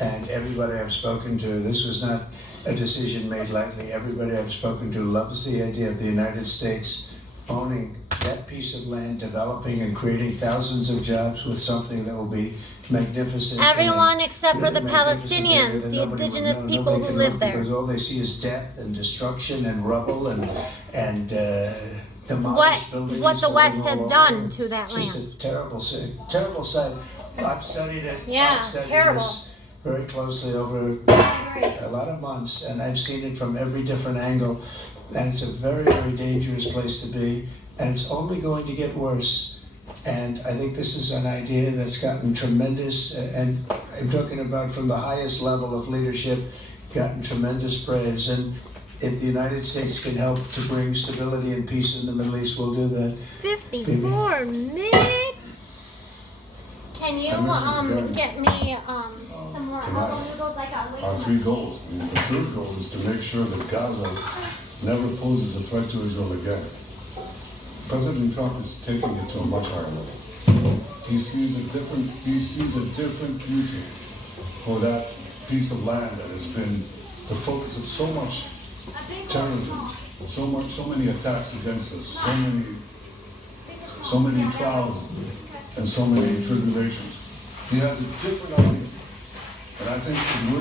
And everybody I've spoken to, this was not a decision made lightly. Everybody I've spoken to loves the idea of the United States owning that piece of land, developing and creating thousands of jobs with something that will be magnificent. Everyone except for Really the magnificent area Palestinians, that the nobody would indigenous know. people Nobody who can live look there. Because all they see is death and destruction and rubble and demolished buildings. What the falling West all has over. done to that It's just land. a terrible sight. I've studied it. Yeah, I've studied terrible. this very closely over I agree. a lot of months, and I've seen it from every different angle, and it's a very, very dangerous place to be, and it's only going to get worse. And I think this is an idea that's gotten tremendous, and I'm talking about from the highest level of leadership, gotten tremendous praise. And if the United States can help to bring stability and peace in the Middle East, we'll do that. 54 minutes. Can you get me some more Tonight, elbow noodles? I got way our too three much. goals. I mean, the third goal is to make sure that Gaza never poses a threat to Israel again. President Trump is taking it to a much higher level. He sees a different future for that piece of land that has been the focus of so much terrorism, so many attacks against us, so many trials and so many tribulations. He has a different idea. And I think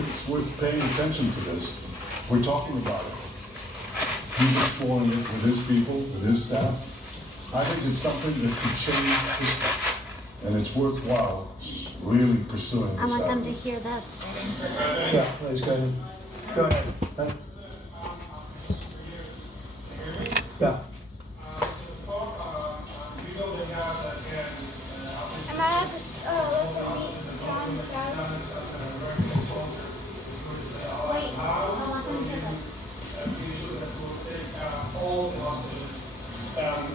it's worth paying attention to this. We're talking about it. He's exploring it with his people, with his staff. I think it's something that could change history, and it's worthwhile really pursuing this. I want them to avenue. hear this. Yeah, please go ahead. Go ahead. Huh? Yeah. Am I at this, Wait, I want them to hear this.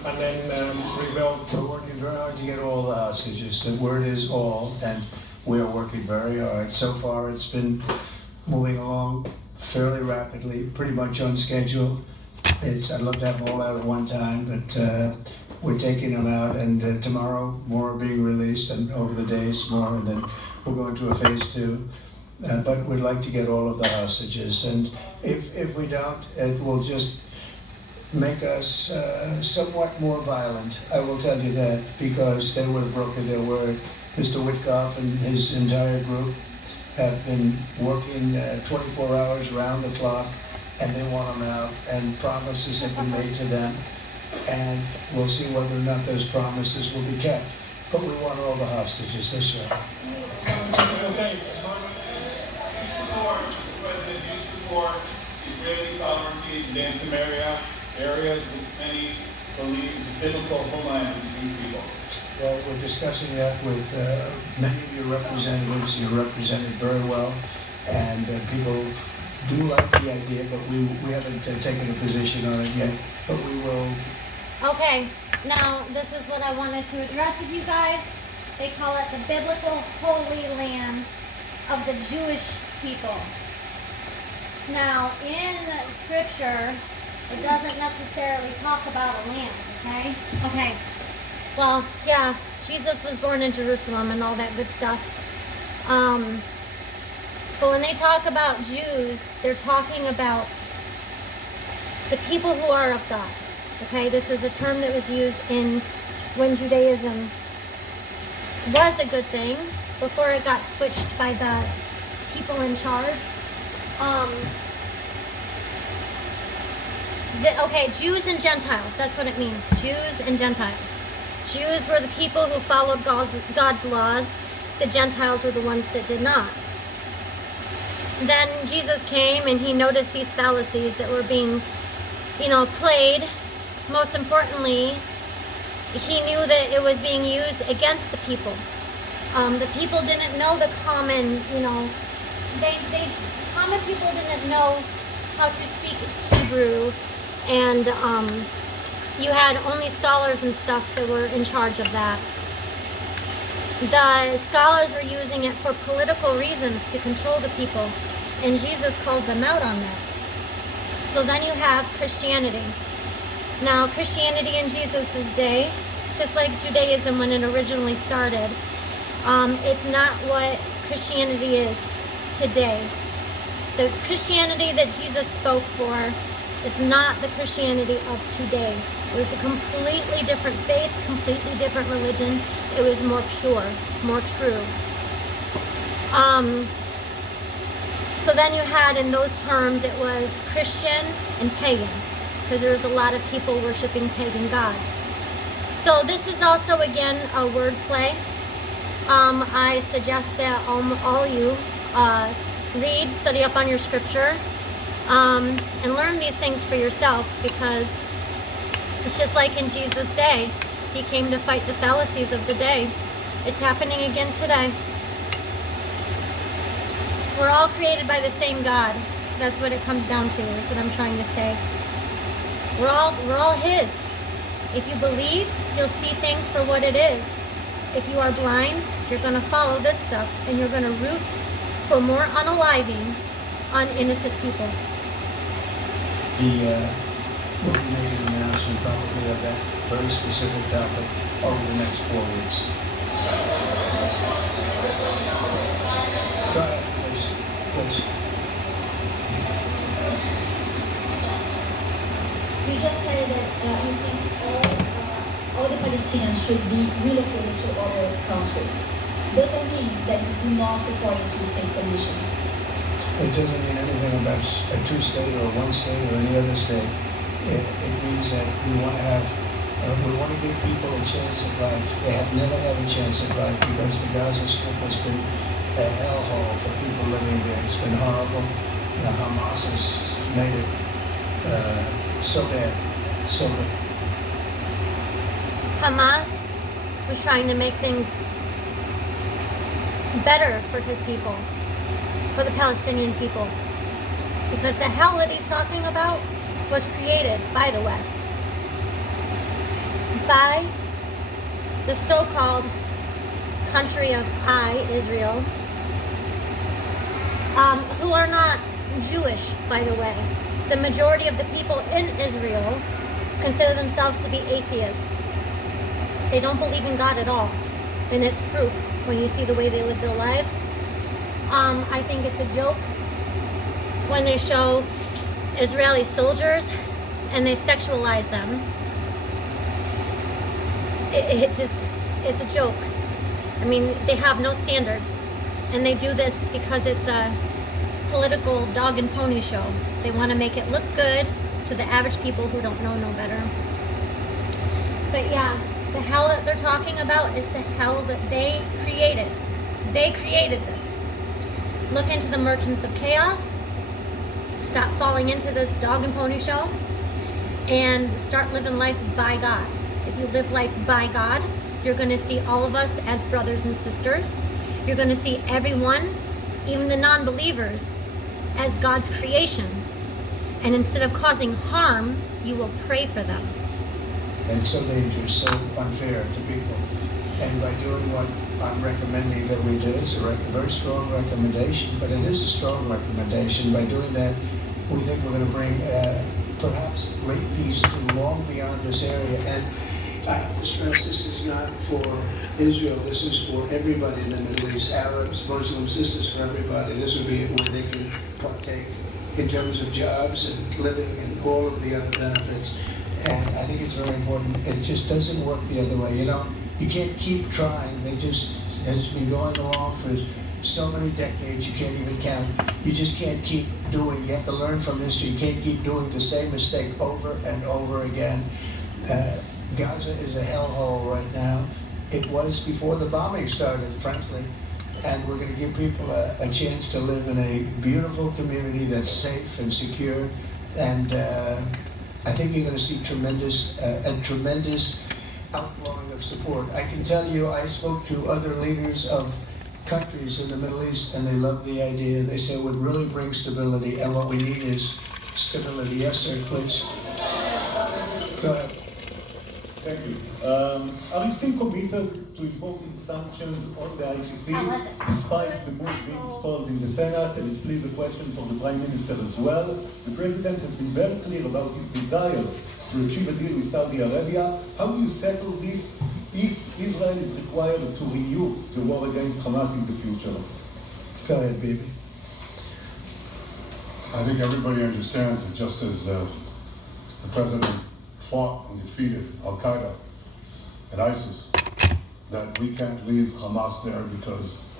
And then we will. We're working very hard to get all the hostages. The word is all, and we are working very hard. So far, it's been moving along fairly rapidly, pretty much on schedule. I'd love to have them all out at one time, but we're taking them out, and tomorrow more are being released, and over the days more, and then we'll go into a phase 2. But we'd like to get all of the hostages, and if we don't, it will just make us somewhat more violent. I will tell you that, because they would have broken their word. Mr. Witkoff and his entire group have been working 24 hours around the clock, and they want them out, and promises have been made to them, and we'll see whether or not those promises will be kept. But we want all the hostages this way. President used to support Israeli sovereignty in Judea and Samaria, areas which many believe is the biblical homeland of the Jewish people. Well, we're discussing that with many of your representatives. You're represented very well, and people do like the idea, but we haven't taken a position on it yet, but we will. Okay, now this is what I wanted to address with you guys. They call it the biblical holy land of the Jewish people. Now, in scripture, it doesn't necessarily talk about a land, okay? Okay. Well, yeah, Jesus was born in Jerusalem and all that good stuff. But when they talk about Jews, they're talking about the people who are of God. Okay, this is a term that was used in when Judaism was a good thing before it got switched by the people in charge. Okay, Jews and Gentiles, that's what it means. Jews and Gentiles. Jews were the people who followed God's laws. The Gentiles were the ones that did not. Then Jesus came and he noticed these fallacies that were being, played. Most importantly, he knew that it was being used against the people. The people didn't know the common, common people didn't know how to speak Hebrew, and you had only scholars and stuff that were in charge of that. The scholars were using it for political reasons to control the people, and Jesus called them out on that. So then you have Christianity. Now, Christianity in Jesus' day, just like Judaism when it originally started, it's not what Christianity is today. The Christianity that Jesus spoke for is not the Christianity of today. It was a completely different faith, completely different religion. It was more pure, more true. So then you had, in those terms, it was Christian and pagan, because there was a lot of people worshiping pagan gods. So this is also, again, a word play. I suggest that all you read, study up on your scripture, and learn these things for yourself, because it's just like in Jesus' day. He came to fight the fallacies of the day. It's happening again today. We're all created by the same God. That's what it comes down to. That's what I'm trying to say. We're all His. If you believe, you'll see things for what it is. If you are blind, you're going to follow this stuff, and you're going to root for more unaliving on innocent people. We'll be making an announcement probably of that very specific topic over the next 4 weeks. Go ahead, please. You just said that you think all the Palestinians should be relocated to other countries. Doesn't mean that you do not support a two-state solution. It doesn't mean anything about a two-state or one state or any other state. it means that we want to give people a chance at life. They have never had a chance at life because the Gaza Strip has been a hellhole for people living there. It's been horrible. The Hamas has made it so bad, so bad. Hamas was trying to make things better for his people, for the Palestinian people. Because the hell that he's talking about was created by the West. By the so-called country of Israel, who are not Jewish, by the way. The majority of the people in Israel consider themselves to be atheists. They don't believe in God at all. And it's proof when you see the way they live their lives. I think it's a joke when they show Israeli soldiers and they sexualize them. It's a joke. I mean, they have no standards. And they do this because it's a political dog and pony show. They want to make it look good to the average people who don't know no better. But yeah, the hell that they're talking about is the hell that they created. They created this. Look into the merchants of chaos. Stop falling into this dog and pony show. And start living life by God. If you live life by God, you're going to see all of us as brothers and sisters. You're going to see everyone, even the non-believers, as God's creation. And instead of causing harm, you will pray for them. It's so dangerous, so unfair to people. And by doing what I'm recommending that we do, it's a very strong recommendation, but it is a strong recommendation. By doing that, we think we're going to bring perhaps great peace to long beyond this area. And I have to stress, this is not for Israel, this is for everybody in the Middle East, Arabs, Muslims, this is for everybody. This would be where they can partake in terms of jobs and living and all of the other benefits. And I think it's very important. It just doesn't work the other way. You know, you can't keep trying. It just has been going along for so many decades, you can't even count. You just can't keep doing. You have to learn from history. You can't keep doing the same mistake over and over again. Gaza is a hellhole right now. It was before the bombing started, frankly. And we're going to give people a chance to live in a beautiful community that's safe and secure. And I think you're going to see a tremendous outflowing of support. I can tell you, I spoke to other leaders of countries in the Middle East, and they love the idea. They say it would really bring stability, and what we need is stability. Yes, sir, please. Go ahead. Thank you. Are you still committed to imposing sanctions on the ICC despite the move being stalled in the Senate? And please a question for the Prime Minister as well. The President has been very clear about his desire to achieve a deal with Saudi Arabia. How do you settle this if Israel is required to renew the war against Hamas in the future? Go ahead, baby. I think everybody understands that just as the President fought and defeated Al-Qaeda and ISIS, that we can't leave Hamas there because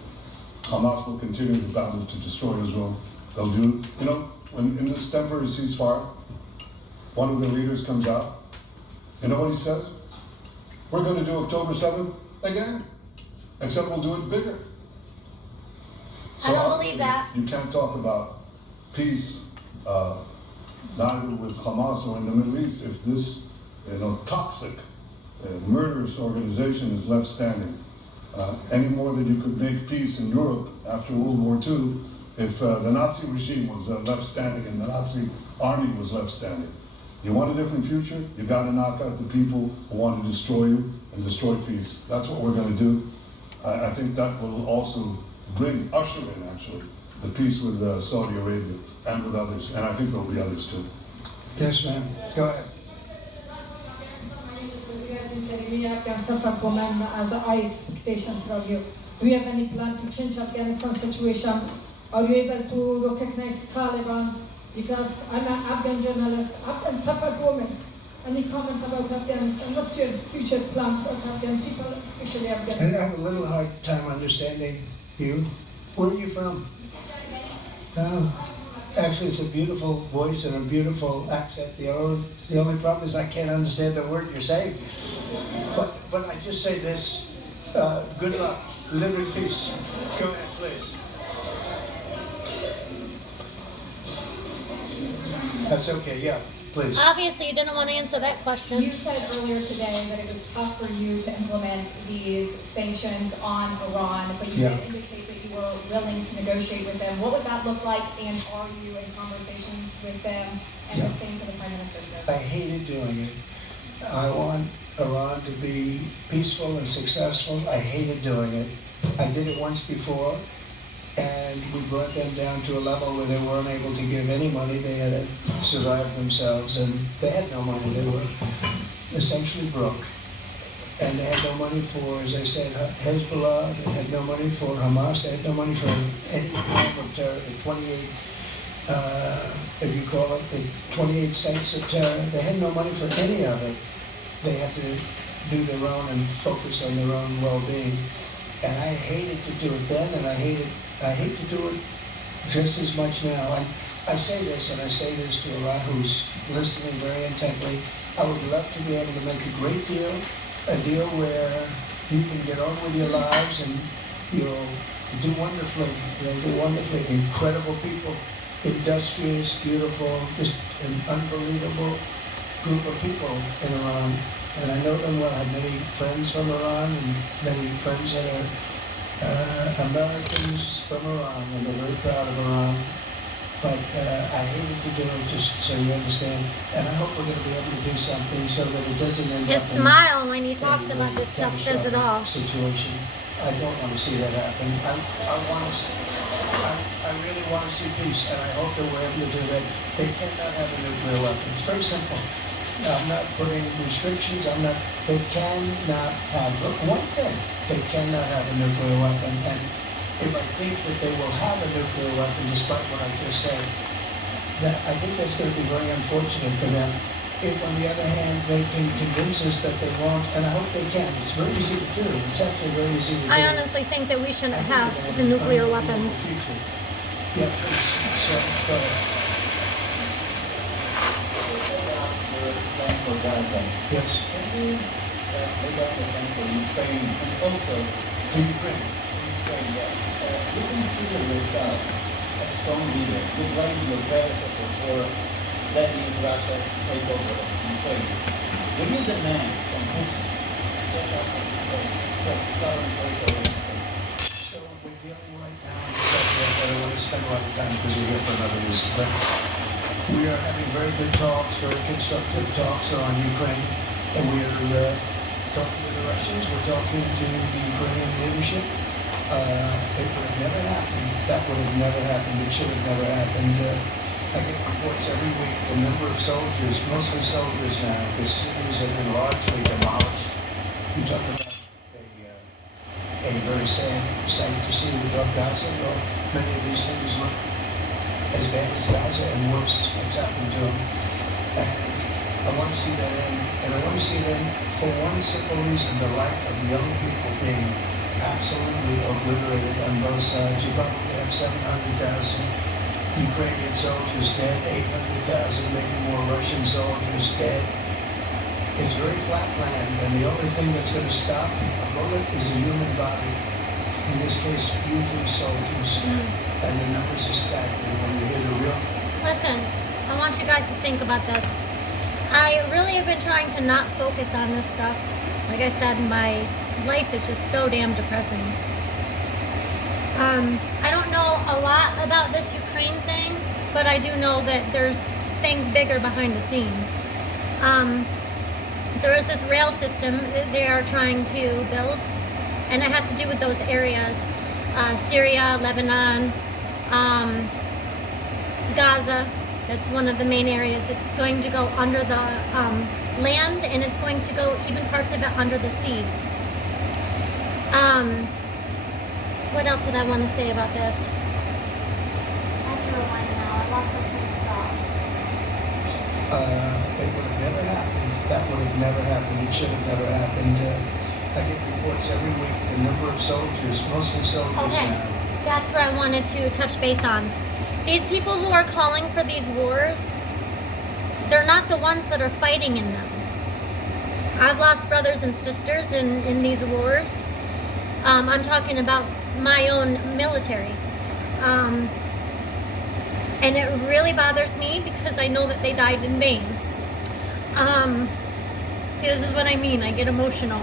Hamas will continue the battle to destroy Israel. They'll do, you know, when in this temporary ceasefire, one of the leaders comes out, you know what he says? We're going to do October 7th again, except we'll do it bigger. I don't believe that. You can't talk about peace, neither with Hamas or in the Middle East, if this, toxic, murderous organization is left standing. Any more than you could make peace in Europe after World War II if the Nazi regime was left standing and the Nazi army was left standing. You want a different future? You got to knock out the people who want to destroy you and destroy peace. That's what we're going to do. I think that will also usher in, actually, the peace with Saudi Arabia and with others. And I think there'll be others too. Yes, ma'am. Go ahead. As a high expectation from you. Do you have any plan to change Afghanistan situation? Are you able to recognize Taliban? Because I'm an Afghan journalist, Afghan suffered woman. Any comment about Afghanistan? What's your future plan for Afghan people, especially Afghan? I have a little hard time understanding you. Where are you from? Oh. Actually, it's a beautiful voice and a beautiful accent. The only problem is I can't understand the word you're saying. But I just say this, good luck, live in peace. Go ahead, please. That's okay, yeah, please. Obviously, you didn't want to answer that question. You said earlier today that it was tough for you to implement these sanctions on Iran, but you did indicate that you were willing to negotiate with them. What would that look like, and are you in conversations with them? And the same for the Prime Minister, sir. I hated doing it. I want Iran to be peaceful and successful. I hated doing it. I did it once before, and we brought them down to a level where they weren't able to give any money. They had to survive themselves, and they had no money. They were essentially broke. And they had no money for, as I said, Hezbollah. They had no money for Hamas. They had no money for any form of terror. The 28, if you call it, the 28 sites of terror. They had no money for any of it. They had to do their own and focus on their own well-being. And I hated to do it then, and I hate to do it just as much now. And I say this, and I say this to Iran, who's listening very intently. I would love to be able to make a great deal, a deal where you can get on with your lives and you'll do wonderfully. You'll do wonderfully. Incredible people, industrious, beautiful, just an unbelievable group of people in Iran. And I know them well. I have many friends from Iran and many friends that are Americans from Iran, and they're very proud of Iran. But I hated to do it, just so you understand. And I hope we're going to be able to do something so that it doesn't end His up smile when he talks about this stuff says it all. Situation. I don't want to see that happen. I really want to see peace, and I hope that we're able to do that. They cannot have a nuclear weapon. It's very simple. I'm not putting restrictions. They cannot have one thing. They cannot have a nuclear weapon. And if I think that they will have a nuclear weapon, despite what I just said, that I think that's going to be very unfortunate for them. If, on the other hand, they can convince us that they won't, and I hope they can. It's very easy to do. It's actually very easy to do. I honestly think that we shouldn't have the nuclear weapons. Yeah, please. So, go ahead. For Gaza. Yes. Can you make up the plan for Ukraine and also To Ukraine. Ukraine, yes. You consider yourself a strong leader. You blame your predecessor for letting Russia take over Ukraine. Will you demand from Putin take up the southern territory? So we're dealing right now with subject that I don't want to spend a lot of time because we're here for another reason. But we are having very good talks, very constructive talks on Ukraine, and we are talking to the Russians. We're talking to the Ukrainian leadership. It would have never happened. That would have never happened. It should have never happened. I get reports every week. The number of soldiers, mostly soldiers now, the cities have been largely demolished. You talk about a very sad sight to see with Gaza. Well, many of these things look as bad as Gaza and worse what's happened to them. And I want to see that end. And I want to see them for one simple reason, the life of young people being absolutely obliterated on both sides. You probably have 700,000 Ukrainian soldiers dead, 800,000, maybe more Russian soldiers dead. It's very flat land, and the only thing that's going to stop a bullet is a human body. In this case, usually soldiers. And the numbers are staggering when you hear the real. Listen, I want you guys to think about this. I really have been trying to not focus on this stuff. Like I said, my life is just so damn depressing. I don't know a lot about this Ukraine thing, but I do know that there's things bigger behind the scenes. There is this rail system that they are trying to build, and it has to do with those areas. Syria, Lebanon, Gaza. That's one of the main areas. It's going to go under the land, and it's going to go even parts of it under the sea. What else did I want to say about this? I have to rewind now. I lost my train of thought. It would have never happened. That would have never happened. It should have never happened. I get reports every week. The number of soldiers, mostly soldiers Okay. now. That's what I wanted to touch base on. These people who are calling for these wars, they're not the ones that are fighting in them. I've lost brothers and sisters in these wars. I'm talking about my own military. And it really bothers me because I know that they died in vain. See, this is what I mean. I get emotional.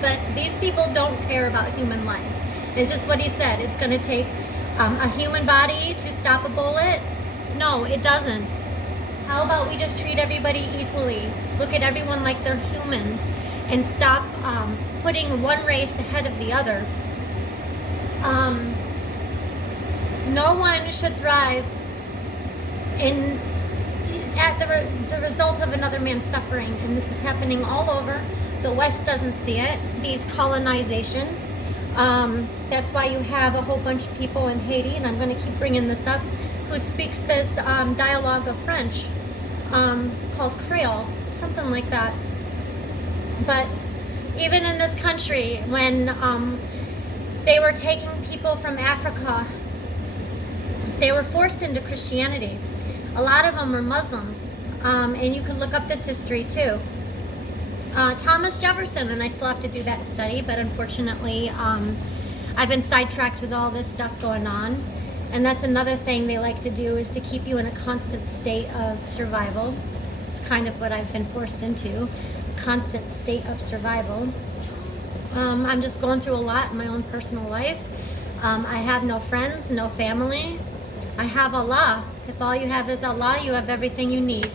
But these people don't care about human lives. It's just what he said. It's going to take a human body to stop a bullet. No, it doesn't. How about we just treat everybody equally? Look at everyone like they're humans and stop putting one race ahead of the other. No one should thrive at the result of another man's suffering, and this is happening all over. The West doesn't see it. These colonizations. That's why you have a whole bunch of people in Haiti, and I'm going to keep bringing this up, who speaks this dialogue of French called Creole, something like that. But even in this country, when they were taking people from Africa, they were forced into Christianity. A lot of them were Muslims, and you can look up this history too. Thomas Jefferson, and I still have to do that study, but unfortunately I've been sidetracked with all this stuff going on, and that's another thing they like to do, is to keep you in a constant state of survival. It's kind of what I've been forced into, constant state of survival. I'm just going through a lot in my own personal life. I have no friends, no family. I have Allah. If all you have is Allah, you have everything you need.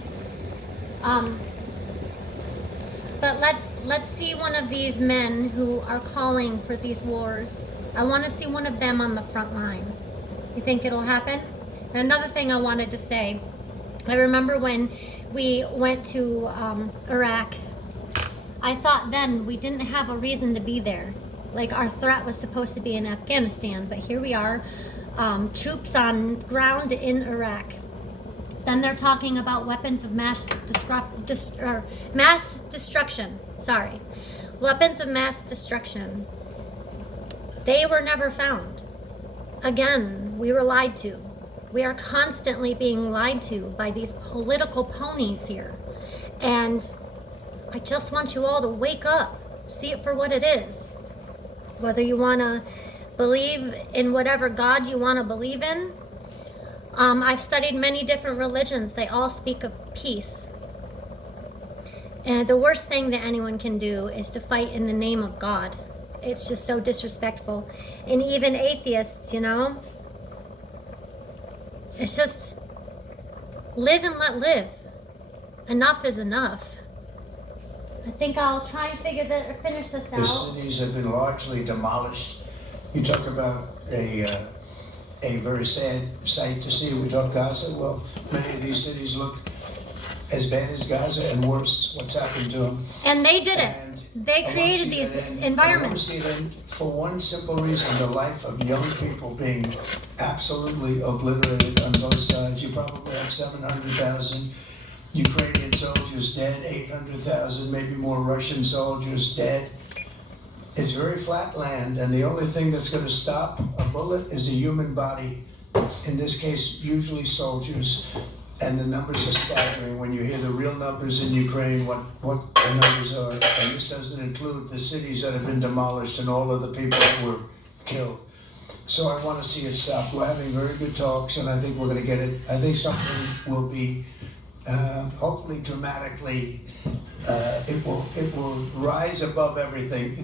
But let's see one of these men who are calling for these wars. I want to see one of them on the front line. You think it'll happen? And another thing I wanted to say, I remember when we went to Iraq, I thought then we didn't have a reason to be there. Like, our threat was supposed to be in Afghanistan, but here we are, troops on ground in Iraq. Then they're talking about weapons of mass destruction. Sorry. Weapons of mass destruction. They were never found. Again, we were lied to. We are constantly being lied to by these political ponies here. And I just want you all to wake up. See it for what it is. Whether you want to believe in whatever God you want to believe in. I've studied many different religions. They all speak of peace. And the worst thing that anyone can do is to fight in the name of God. It's just so disrespectful. And even atheists, you know, it's just live and let live. Enough is enough. I think I'll try and finish this out. The cities have been largely demolished. You talk about a very sad sight to see. We talk Gaza. Well, many of these cities look as bad as Gaza and worse. What's happened to them? And they did it. They created these environments. I want to see it end for one simple reason: the life of young people being absolutely obliterated on both sides. You probably have 700,000 Ukrainian soldiers dead, 800,000, maybe more Russian soldiers dead. It's very flat land, and the only thing that's going to stop a bullet is a human body. In this case, usually soldiers. And the numbers are staggering when you hear the real numbers in Ukraine, what the numbers are. And this doesn't include the cities that have been demolished and all of the people that were killed. So I want to see it stop. We're having very good talks, and I think we're going to get it. I think something will be hopefully dramatically, it will rise above everything.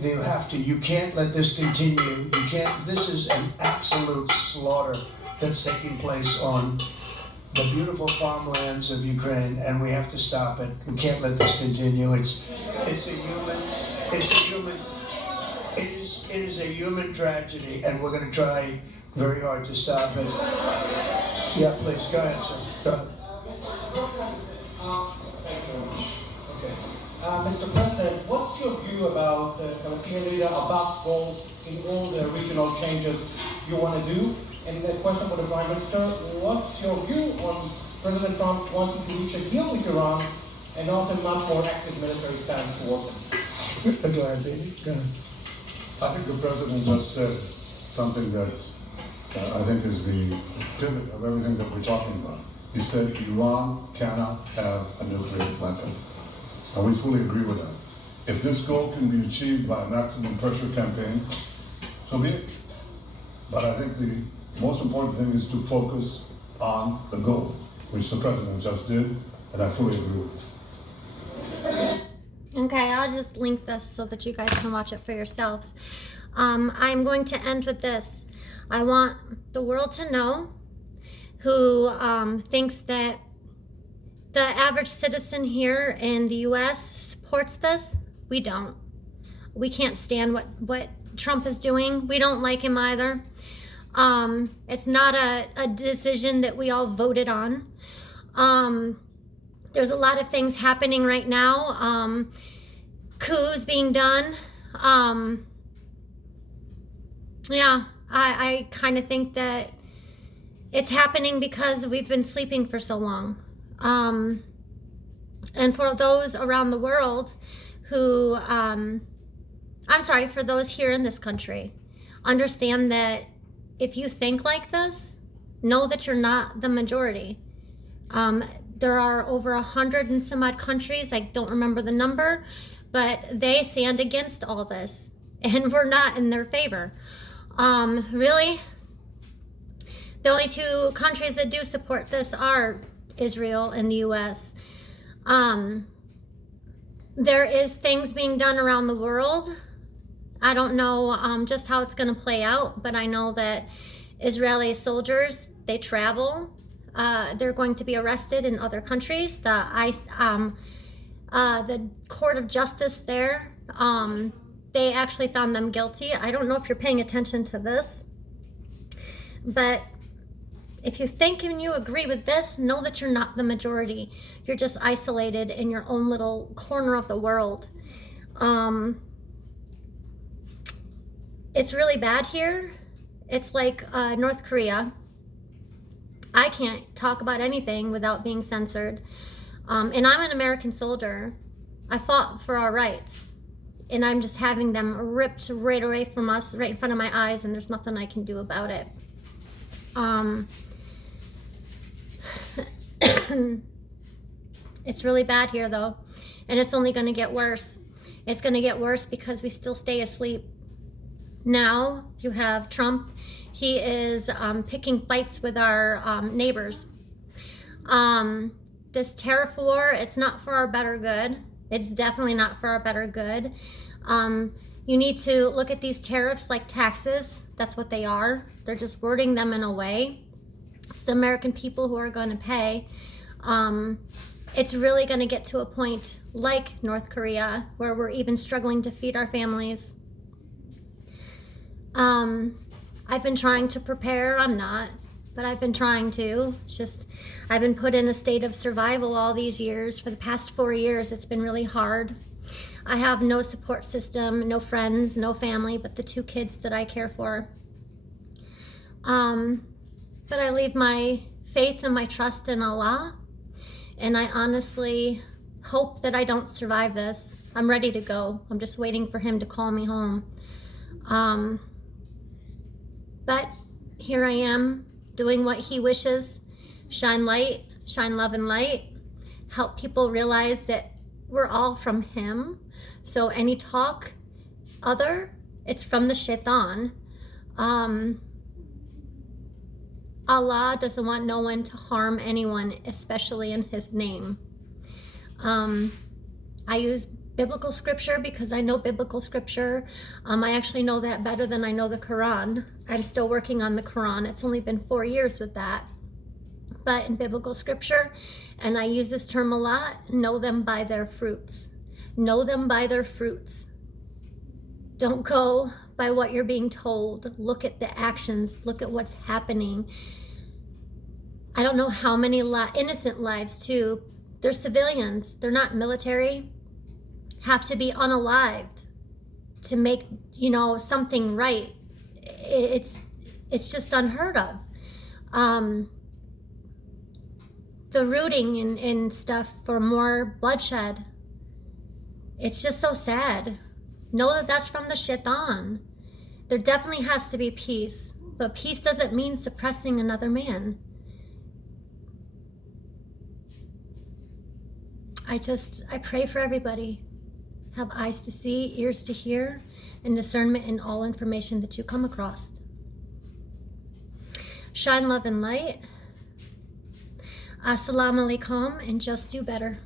You can't let this continue. This is an absolute slaughter that's taking place on the beautiful farmlands of Ukraine, and we have to stop it. We can't let this continue. It is a human tragedy, and we're going to try very hard to stop it. Yeah, please, go ahead, sir. Go ahead. Okay. Mr. President, what's your view about the Palestinian leader Abbas' role in all the regional changes you want to do? And the question for the Prime Minister, what's your view on President Trump wanting to reach a deal with Iran and not a much more active military stance towards him? Go ahead, baby. Go ahead. I think the President just said something that I think is the pivot of everything that we're talking about. He said Iran cannot have a nuclear weapon. And we fully agree with that. If this goal can be achieved by a maximum pressure campaign, so be it. But I think the most important thing is to focus on the goal, which the president just did, and I fully agree with it. Okay, I'll just link this so that you guys can watch it for yourselves. I'm going to end with this. I want the world to know who thinks that the average citizen here in the U.S. supports this. We don't. We can't stand what Trump is doing. We don't like him either. It's not a decision that we all voted on. There's a lot of things happening right now. Coups being done. Yeah, I kind of think that it's happening because we've been sleeping for so long. And for those around the world who, for those here in this country, understand that if you think like this, know that you're not the majority. There are over 100 and some odd countries, I don't remember the number, but they stand against all this, and we're not in their favor. Really, the only two countries that do support this are Israel and the U.S. There is things being done around the world. I don't know just how it's going to play out, but I know that Israeli soldiers, they travel. They're going to be arrested in other countries. The Court of Justice there, they actually found them guilty. I don't know if you're paying attention to this, but if you think and you agree with this, know that you're not the majority. You're just isolated in your own little corner of the world. It's really bad here. It's like North Korea. I can't talk about anything without being censored. And I'm an American soldier. I fought for our rights. And I'm just having them ripped right away from us, right in front of my eyes, and there's nothing I can do about it. It's really bad here, though. And it's only going to get worse. It's going to get worse because we still stay asleep. Now you have Trump. He is picking fights with our neighbors. This tariff war, it's not for our better good. It's definitely not for our better good. You need to look at these tariffs like taxes. That's what they are. They're just wording them in a way. It's the American people who are going to pay. It's really going to get to a point like North Korea where we're even struggling to feed our families. I've been trying to prepare. I'm not, but I've been trying to. It's just, I've been put in a state of survival all these years. For the past 4 years, it's been really hard. I have no support system, no friends, no family, but the 2 kids that I care for. But I leave my faith and my trust in Allah, and I honestly hope that I don't survive this. I'm ready to go. I'm just waiting for him to call me home. But here I am doing what he wishes. Shine light, shine love and light. Help people realize that we're all from him. So any talk other, it's from the shaitan. Allah doesn't want no one to harm anyone, especially in his name. I use biblical scripture because I know biblical scripture. I actually know that better than I know the Quran. I'm still working on the Quran. It's only been 4 years with that. But in biblical scripture, and I use this term a lot, know them by their fruits. Know them by their fruits. Don't go by what you're being told. Look at the actions. Look at what's happening. I don't know how many innocent lives too. They're civilians. They're not military. Have to be unalived to make, something right. It's just unheard of. The rooting and stuff for more bloodshed. It's just so sad. Know that that's from the shaitan. There definitely has to be peace. But peace doesn't mean suppressing another man. I pray for everybody. Have eyes to see, ears to hear, and discernment in all information that you come across. Shine love and light. Assalamu alaikum, and just do better.